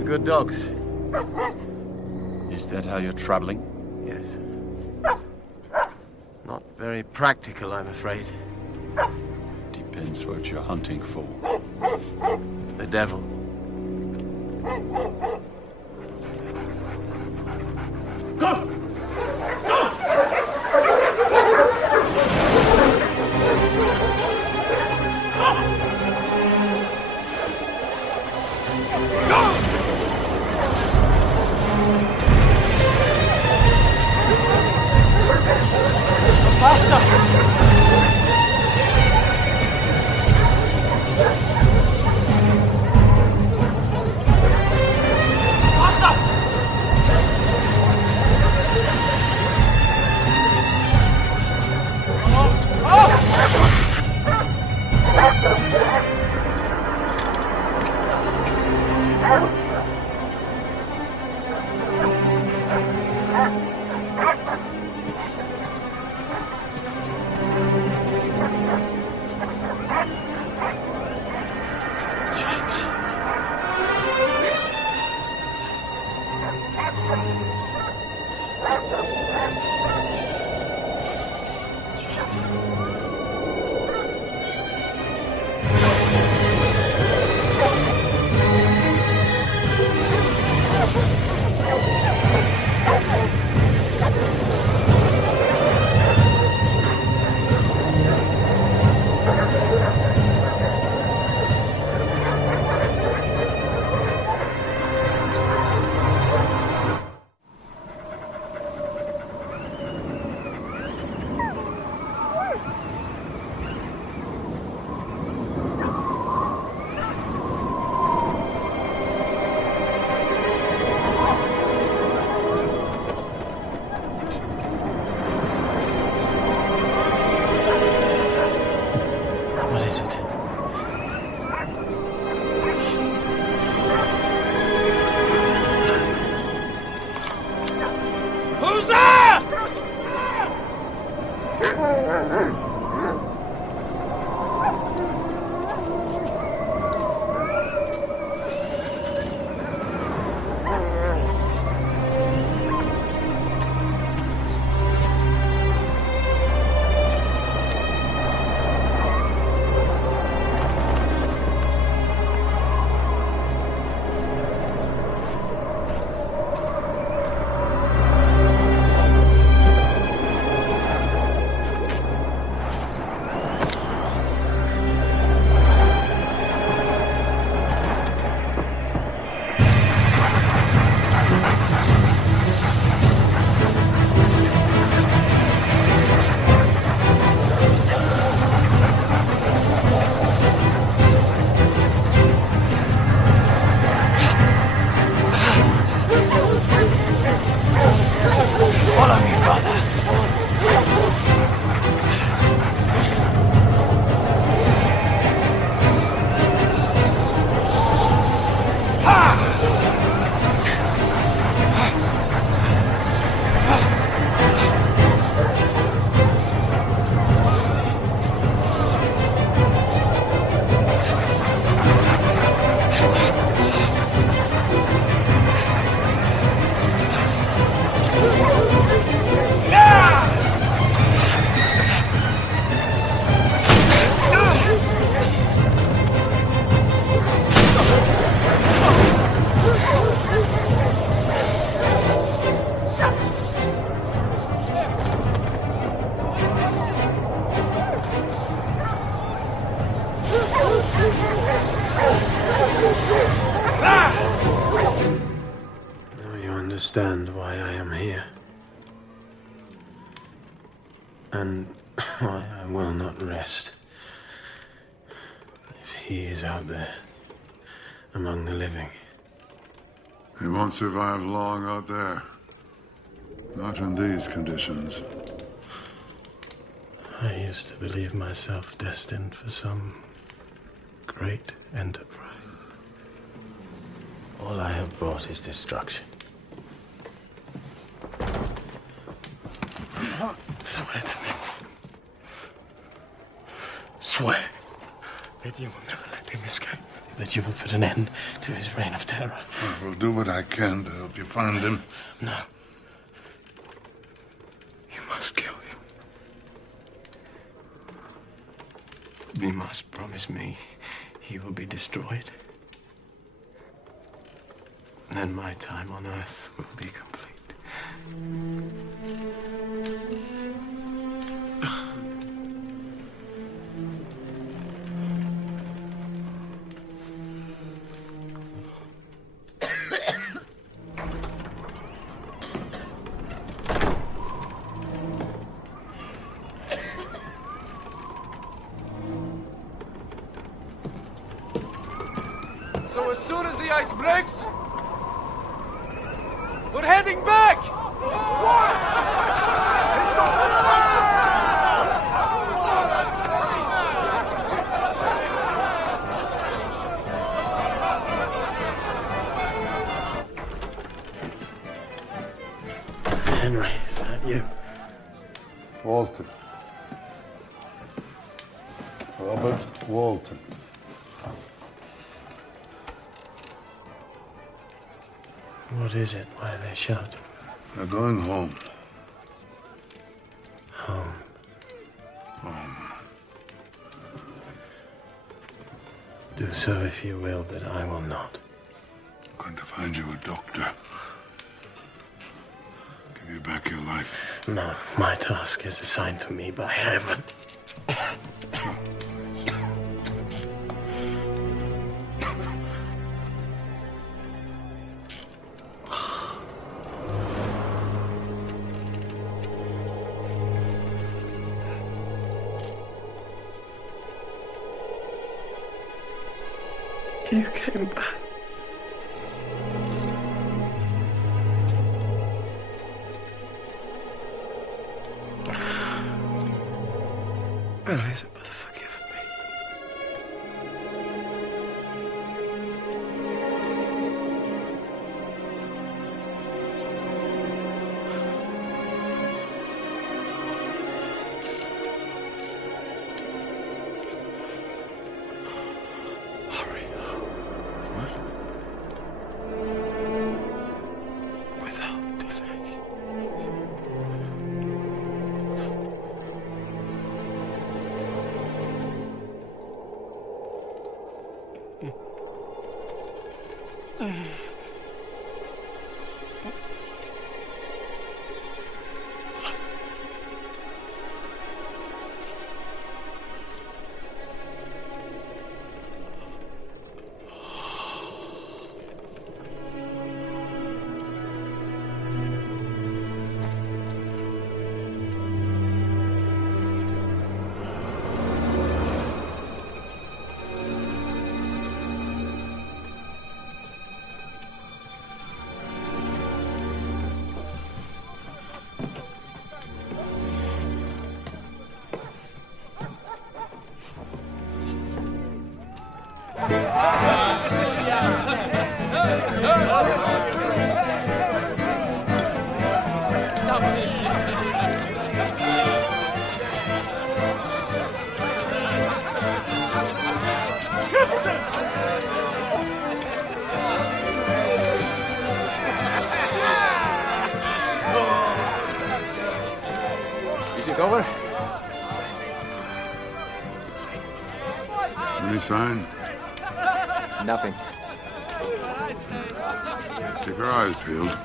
Good dogs. Is that how you're traveling? Yes. Not very practical, I'm afraid. Depends what you're hunting for. The devil. Go! understand why I am here. And why I will not rest. If he is out there, among the living. He won't survive long out there. Not in these conditions. I used to believe myself destined for some great enterprise. All I have brought is destruction. Swear to me. Swear that you will never let him escape. That you will put an end to his reign of terror. I will do what I can to help you find him. No. You must kill him. You must promise me he will be destroyed. Then my time on Earth will be complete. So as soon as the ice breaks, we're heading back! Henry, is that you? Walton. Robert Walton. What is it? Why are they shouting? They're going home. Home. Home. Do so if you will, but I will not. I'm going to find you a doctor. Give you back your life. No, my task is assigned to me by heaven. You came back. Elizabeth, forgive me. Hurry home. What? Without delay. Is it over? Any sign? Nothing. Keep your eyes peeled.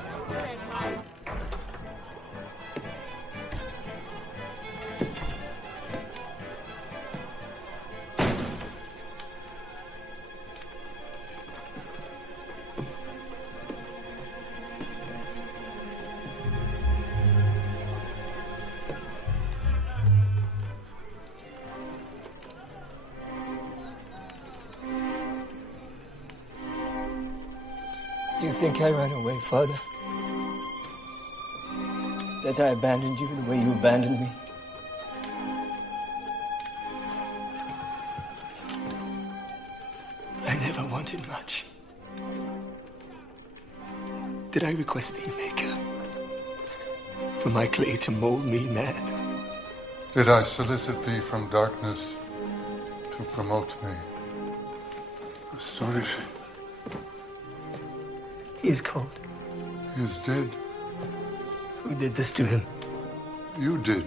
Do you think I ran away, Father? That I abandoned you the way you abandoned me? I never wanted much. Did I request thee, Maker, for my clay to mold me man? Did I solicit thee from darkness to promote me? Astonishing. He is cold. He is dead. Who did this to him? You did.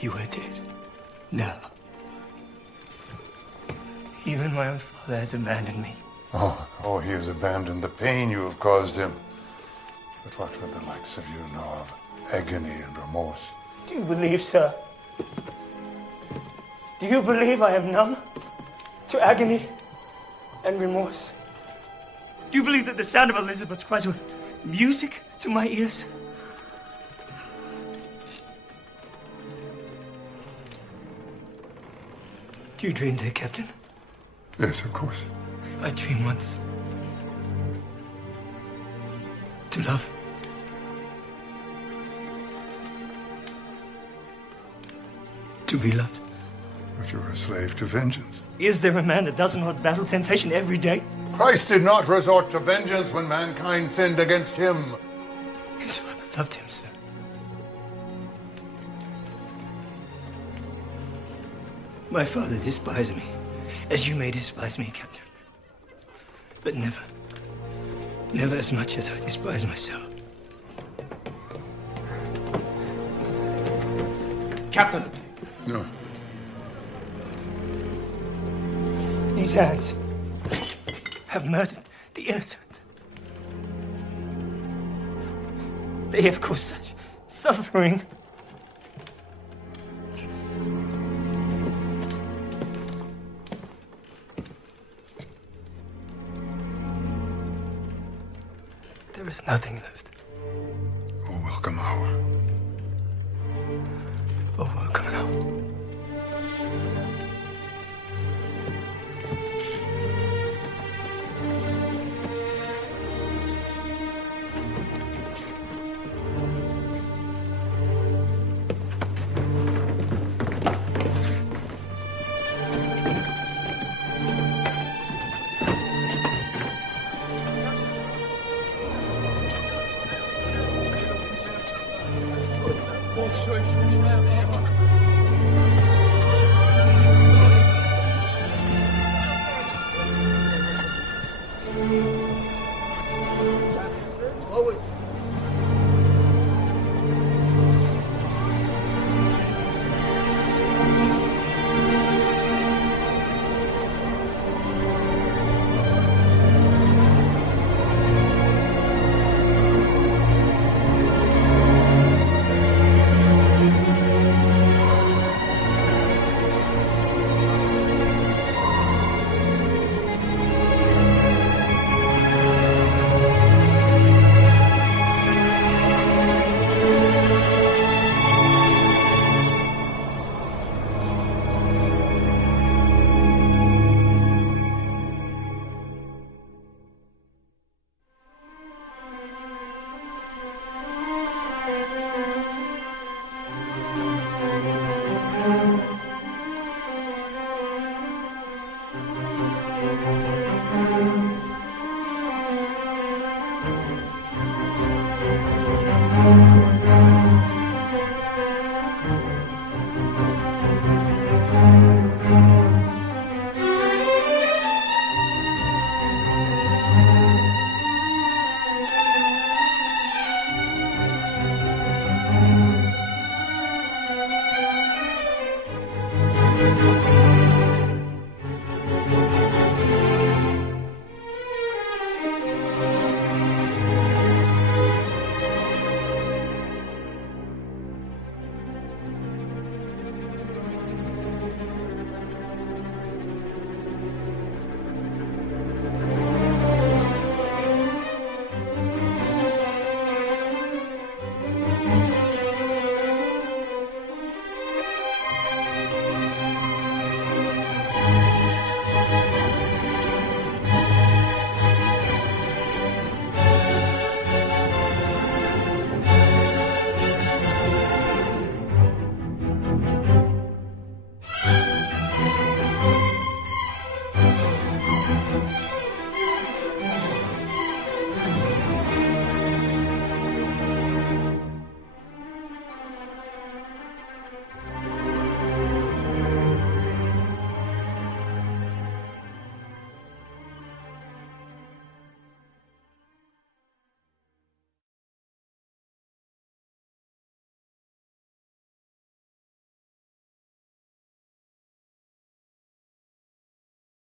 You were dead. No. Even my own father has abandoned me. Oh, he has abandoned the pain you have caused him. But what would the likes of you know of agony and remorse? Do you believe, sir? Do you believe I am numb to agony and remorse? Do you believe that the sound of Elizabeth's cries were music to my ears? Do you dream, dear Captain? Yes, of course. I dreamed once to love. To be loved. But you are a slave to vengeance. Is there a man that does not battle temptation every day? Christ did not resort to vengeance when mankind sinned against him. His father loved him, sir. My father despised me, as you may despise me, Captain. But never, never as much as I despise myself. Captain! No. These hands have murdered the innocent. They have caused such suffering. There is nothing left. Oh, welcome hour. Oh, welcome hour.